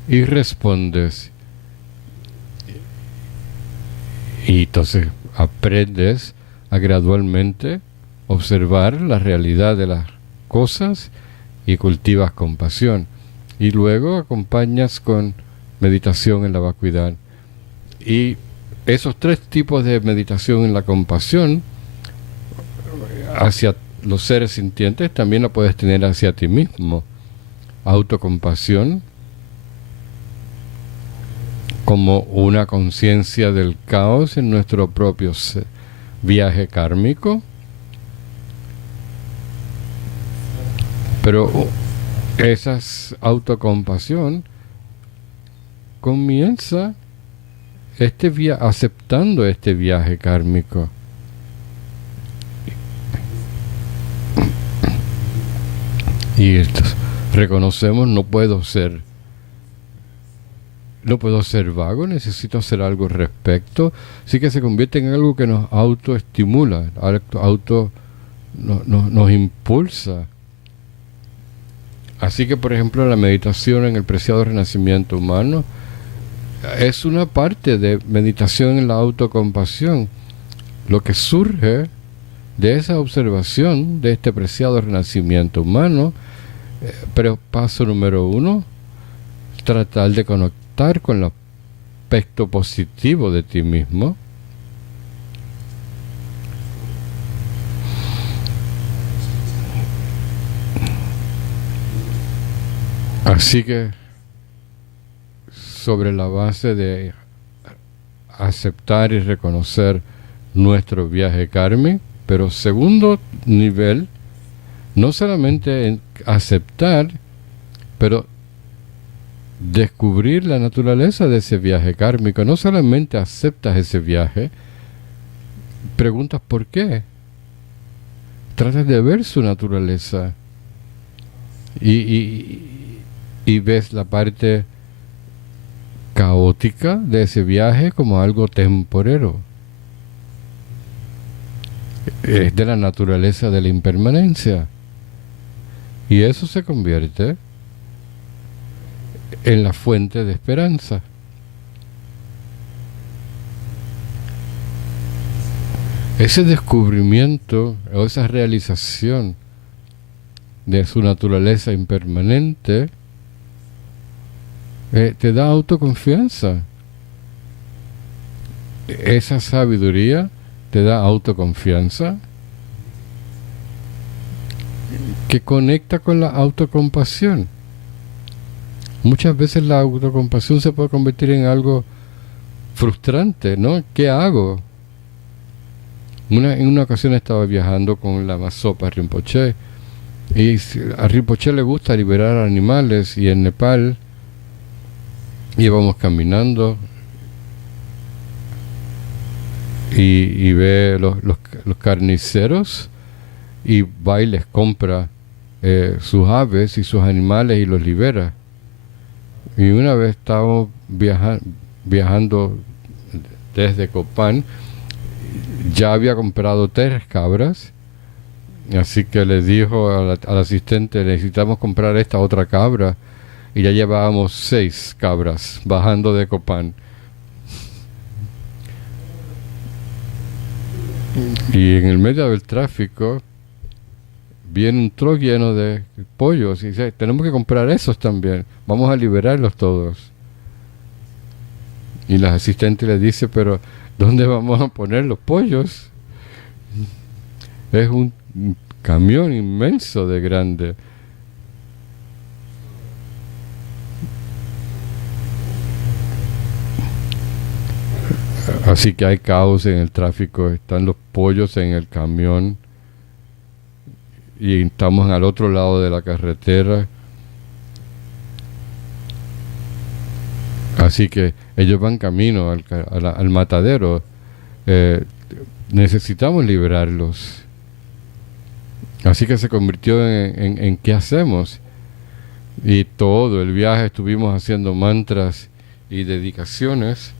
y respondes, y entonces aprendes a gradualmente observar la realidad de las cosas y cultivas compasión, y luego acompañas con meditación en la vacuidad. Y esos 3 tipos de meditación en la compasión hacia los seres sintientes también lo puedes tener hacia ti mismo. Autocompasión como una conciencia del caos en nuestro propio viaje kármico. Pero esa autocompasión comienza aceptando este viaje kármico. Y reconocemos, no puedo ser vago, necesito hacer algo al respecto. Así que se convierte en algo que nos autoestimula, nos impulsa Así que, por ejemplo, la meditación en el preciado renacimiento humano es una parte de meditación en la autocompasión. Lo que surge de esa observación de este preciado renacimiento humano, pero paso número 1, tratar de conectar con el aspecto positivo de ti mismo. Así que, sobre la base de aceptar y reconocer nuestro viaje kármico, pero segundo nivel, no solamente aceptar, pero descubrir la naturaleza de ese viaje kármico. No solamente aceptas ese viaje, preguntas por qué. Tratas de ver su naturaleza y ves la parte caótica de ese viaje como algo temporero. Es de la naturaleza de la impermanencia. Y eso se convierte en la fuente de esperanza. Ese descubrimiento o esa realización de su naturaleza impermanente te da autoconfianza. Esa sabiduría te da autoconfianza que conecta con la autocompasión. Muchas veces la autocompasión se puede convertir en algo frustrante, ¿no? ¿Qué hago? En una ocasión estaba viajando con la Masopa Rinpoche y a Rinpoche le gusta liberar animales, y en Nepal íbamos caminando y ve los carniceros y va y les compra sus aves y sus animales y los libera. Y una vez estábamos viajando desde Copán, ya había comprado 3 cabras, así que le dijo al asistente: necesitamos comprar esta otra cabra, y ya llevábamos 6 cabras bajando de Copán. Y en el medio del tráfico viene un truck lleno de pollos y dice: tenemos que comprar esos también, vamos a liberarlos todos. Y la asistente le dice: pero ¿dónde vamos a poner los pollos? Es un camión inmenso de grande. Así que hay caos en el tráfico, están los pollos en el camión y estamos al otro lado de la carretera. Así que ellos van camino al matadero. Necesitamos liberarlos. Así que se convirtió en ¿qué hacemos? Y todo el viaje estuvimos haciendo mantras y dedicaciones.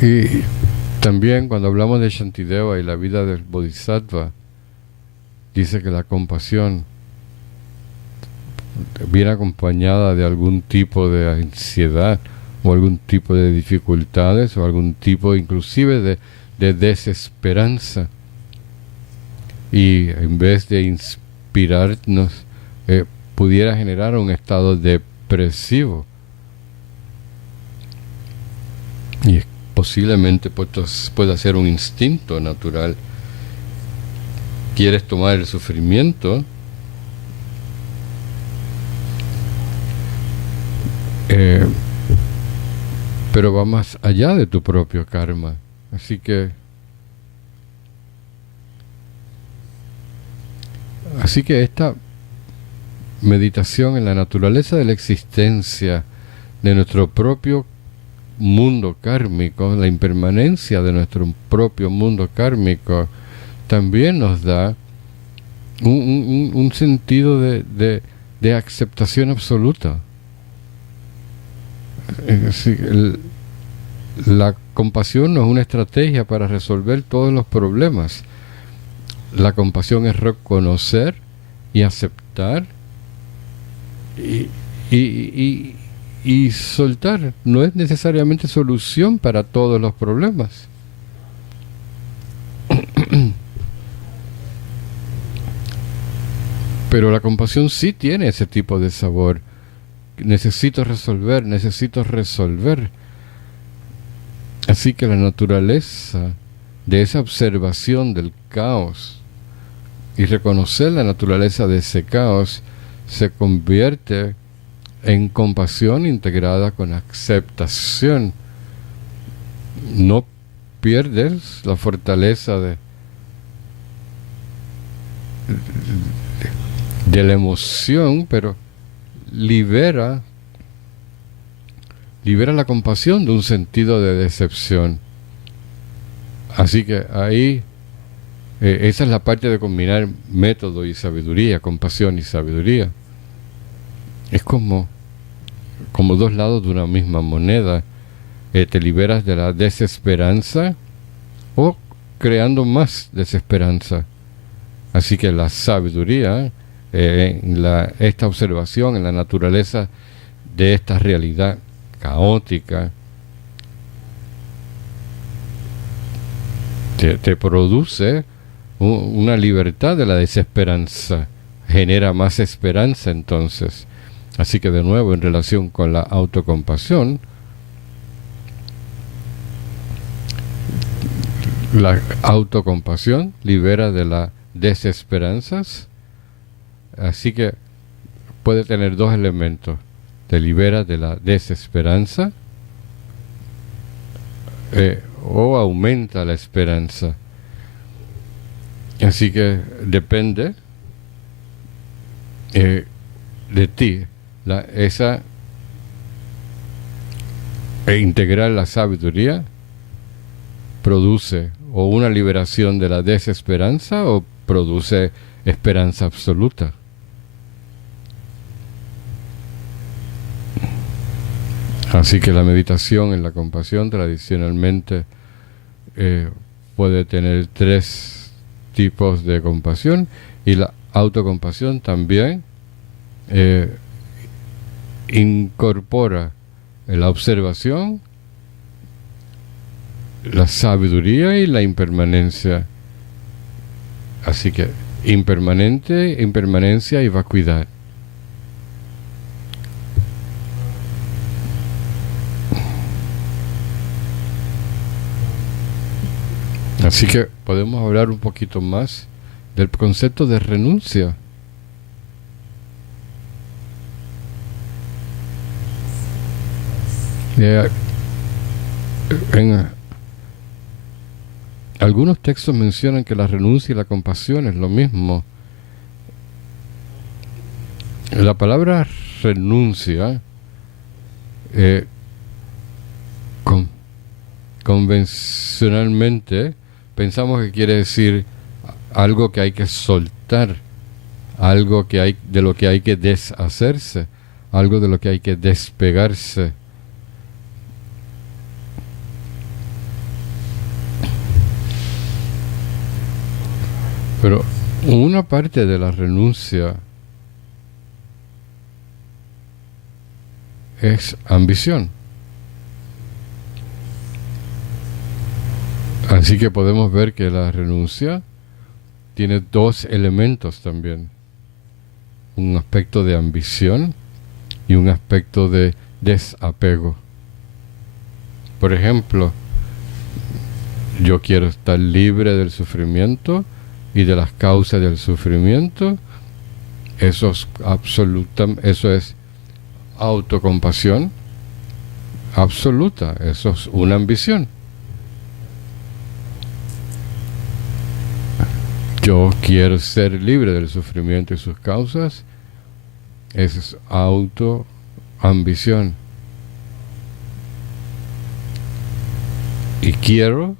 Y también cuando hablamos de Shantideva y la vida del Bodhisattva, dice que la compasión viene acompañada de algún tipo de ansiedad o algún tipo de dificultades o algún tipo inclusive de desesperanza. Y en vez de inspirarnos, pudiera generar un estado depresivo. Y posiblemente pueda ser un instinto natural. Quieres tomar el sufrimiento, pero va más allá de tu propio karma. Así que esta meditación en la naturaleza de la existencia de nuestro propio mundo kármico, la impermanencia de nuestro propio mundo kármico, también nos da un sentido de de aceptación absoluta. Es decir, la compasión no es una estrategia para resolver todos los problemas. La compasión es reconocer y aceptar y soltar. No es necesariamente solución para todos los problemas. Pero la compasión sí tiene ese tipo de sabor. Necesito resolver. Así que la naturaleza de esa observación del caos y reconocer la naturaleza de ese caos se convierte en compasión integrada con aceptación. No pierdes la fortaleza de la emoción, pero libera la compasión de un sentido de decepción. Así que ahí esa es la parte de combinar método y sabiduría, compasión y sabiduría. Es como dos lados de una misma moneda. Te liberas de la desesperanza o creando más desesperanza. Así que la sabiduría, esta observación en la naturaleza de esta realidad caótica, te produce una libertad de la desesperanza, genera más esperanza entonces. Así que de nuevo, en relación con la autocompasión, la autocompasión libera de las desesperanzas, así que puede tener dos elementos: te libera de la desesperanza o aumenta la esperanza. Así que depende de ti integrar la sabiduría produce o una liberación de la desesperanza o produce esperanza absoluta. Así que la meditación en la compasión tradicionalmente puede tener tres tipos de compasión, y la autocompasión también incorpora la observación, la sabiduría y la impermanencia. Así que impermanencia y vacuidad. Así que podemos hablar un poquito más del concepto de renuncia. En algunos textos mencionan que la renuncia y la compasión es lo mismo. La palabra renuncia convencionalmente pensamos que quiere decir algo que hay que soltar, algo de lo que hay que deshacerse, algo de lo que hay que despegarse. Pero una parte de la renuncia es ambición. Así que podemos ver que la renuncia tiene dos elementos también: un aspecto de ambición y un aspecto de desapego. Por ejemplo, yo quiero estar libre del sufrimiento y de las causas del sufrimiento. Eso es autocompasión absoluta. Eso es una ambición. Yo quiero ser libre del sufrimiento y sus causas. Eso es autoambición. Y quiero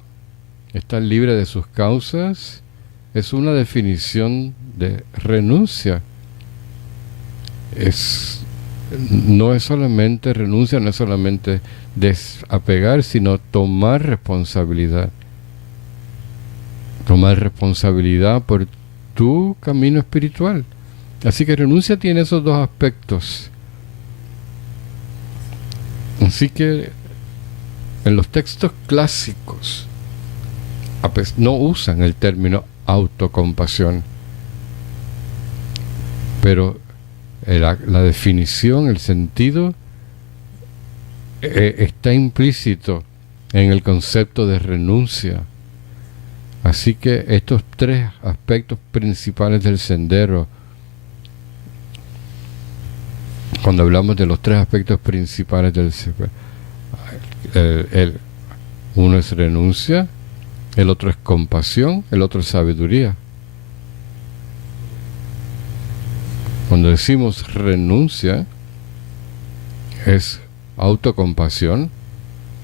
estar libre de sus causas es una definición de renuncia. no es solamente renuncia, no es solamente desapegar, sino tomar responsabilidad. Tomar responsabilidad por tu camino espiritual. Así que renuncia tiene esos dos aspectos. Así que en los textos clásicos no usan el término autocompasión, pero la definición, el sentido está implícito en el concepto de renuncia. Así que estos tres aspectos principales del sendero, cuando hablamos de los tres aspectos principales del sendero, uno es renuncia, el otro es compasión, el otro es sabiduría. Cuando decimos renuncia, es autocompasión,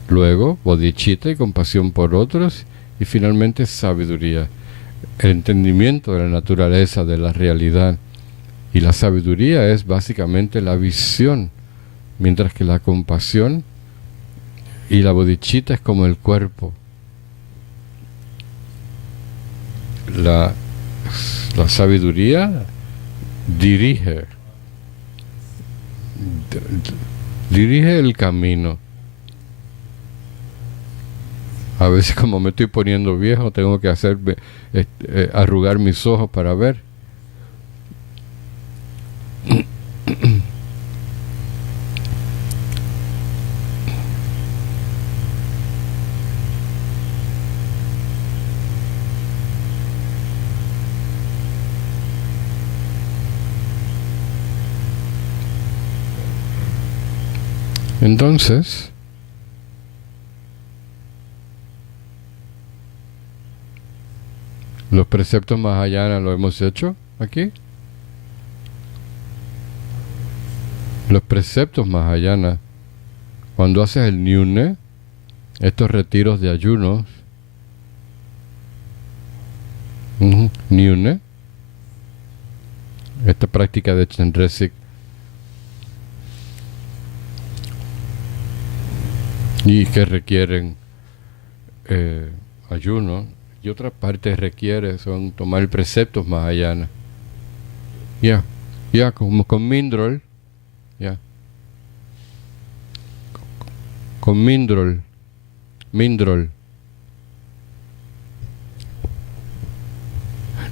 luego bodhicitta y compasión por otros, y finalmente sabiduría, el entendimiento de la naturaleza, de la realidad. Y la sabiduría es básicamente la visión, mientras que la compasión y la bodhicitta es como el cuerpo. La sabiduría dirige el camino. A veces, como me estoy poniendo viejo, tengo que arrugar mis ojos para ver. Entonces, los preceptos Mahayana lo hemos hecho aquí. Los preceptos Mahayana, cuando haces el Nyune, estos retiros de ayunos, Nyune, esta práctica de Chenrezig, y que requieren ayuno, y otra parte requiere son tomar preceptos Mahayana. Como con Mindrol, con Mindrol.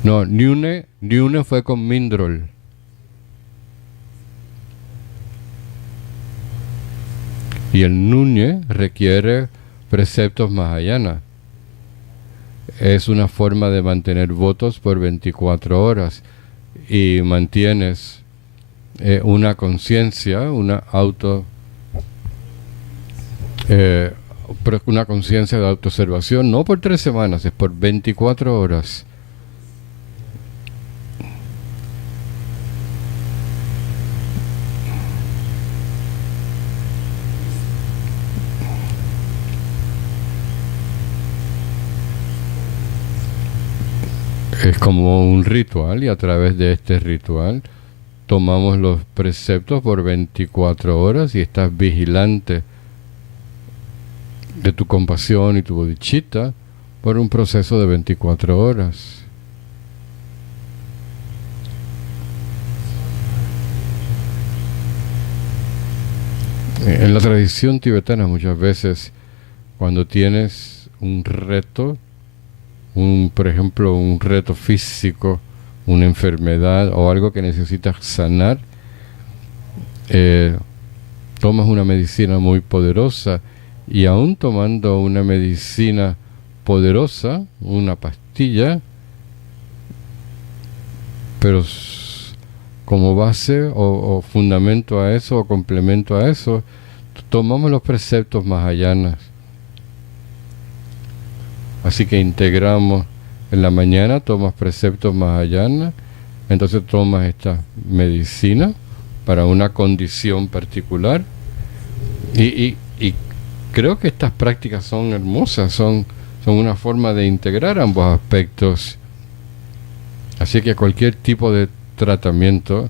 No, Nyune fue con Mindrol. Y el Nunye requiere preceptos Mahayana. Es una forma de mantener votos por 24 horas y mantienes una conciencia, una conciencia de autoobservación, no por 3 semanas, es por 24 horas. Es como un ritual, y a través de este ritual tomamos los preceptos por 24 horas y estás vigilante de tu compasión y tu bodhicitta por un proceso de 24 horas. En la tradición tibetana muchas veces, cuando tienes un reto, por ejemplo, un reto físico, una enfermedad o algo que necesitas sanar, tomas una medicina muy poderosa, y aún tomando una medicina poderosa, una pastilla, pero como base o fundamento a eso o complemento a eso, tomamos los preceptos Mahayanas. Así que integramos, en la mañana tomas preceptos Mahayana, entonces tomas esta medicina para una condición particular, y creo que estas prácticas son hermosas, son una forma de integrar ambos aspectos. Así que cualquier tipo de tratamiento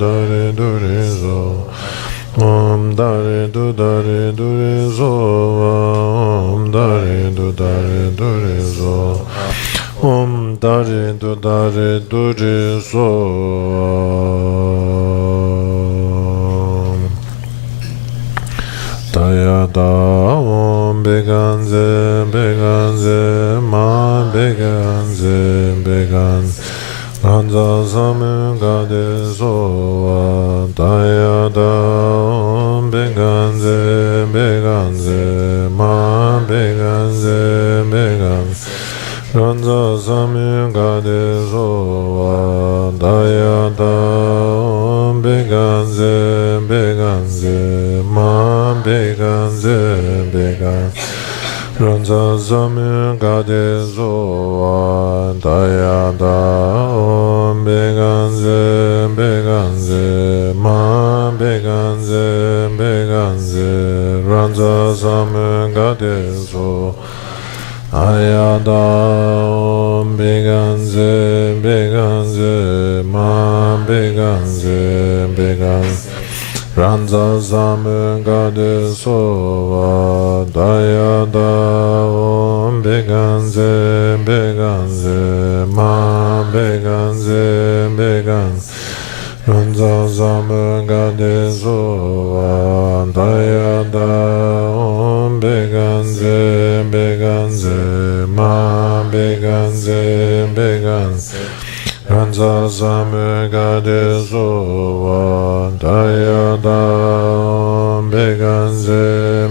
dare do re so. Om dare do re so. Om dare do re so. Om dare do re so. Daya da om beganze ma beganze ranza samen gade so daya da om beganze ma beganze ranza samen gade so daya da om beganze ma beganze ranza samen gade so daya da om beganze ma beganze ranza samen gade so ayada om beganze ma beganze ranza samen gade so dayada om beganze ma beganze ranza samen gade so dayada om beganze ma beganze ranza samen gade so dayada om beganze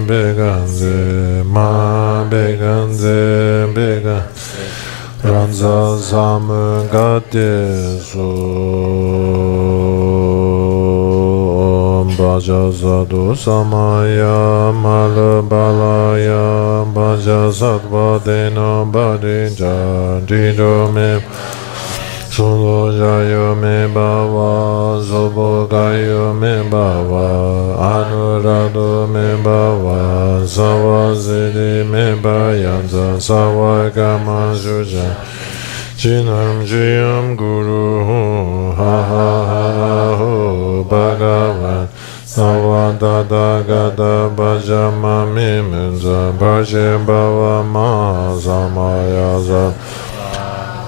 ma beganze ranza samen gade so Bhaja sadhu samaya malabalaya Bhaja satvadena bhadinja dido me Solo jayo me bhava Zobo gayo me bhava Anurado me bhava Savazidi me bhayanza Savagama juja Jinam jiyam guru ha ha ha ho Bhagavan Savadada gada bhajama mimenza Bhaje bhava ma samaya za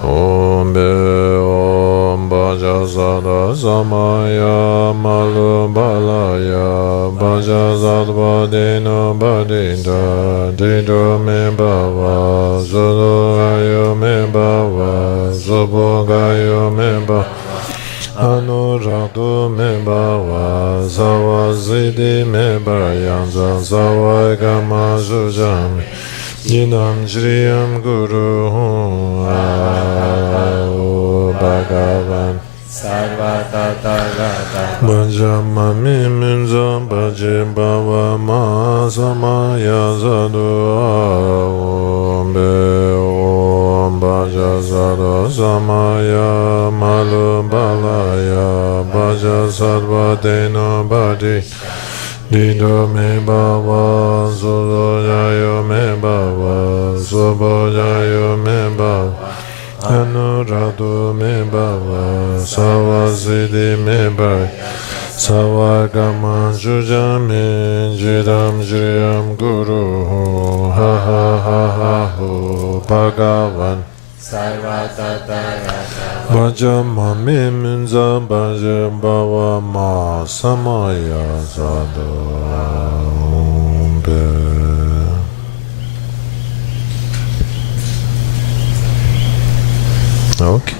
Om be om bhaja sada samaya malubalaya Bhaja sattva dena bhadinda Dido me bhava Zodo gayo me bhava Zobo gayo me bhava Anurado me bhava Savazidi me bhayanza Savagama jujam Yinam Jriyam Guru Bhagavan Bhajama mimunza Bhaje bhava ma samaya sadhu Om be om Bhaja sadhu samaya malubalaya Bhaja sattva dena bhadi Dido me bhava Zodo jayo me bhava Zobo jayo me bhava Anurado me bhava Savazidi me bhava Savagama jujame Jidam jriyam guru Ha ha ha ha ho Bhagavan Bhajama mimunza Bhaje bhava ma samaya sadhu Om be. Okay.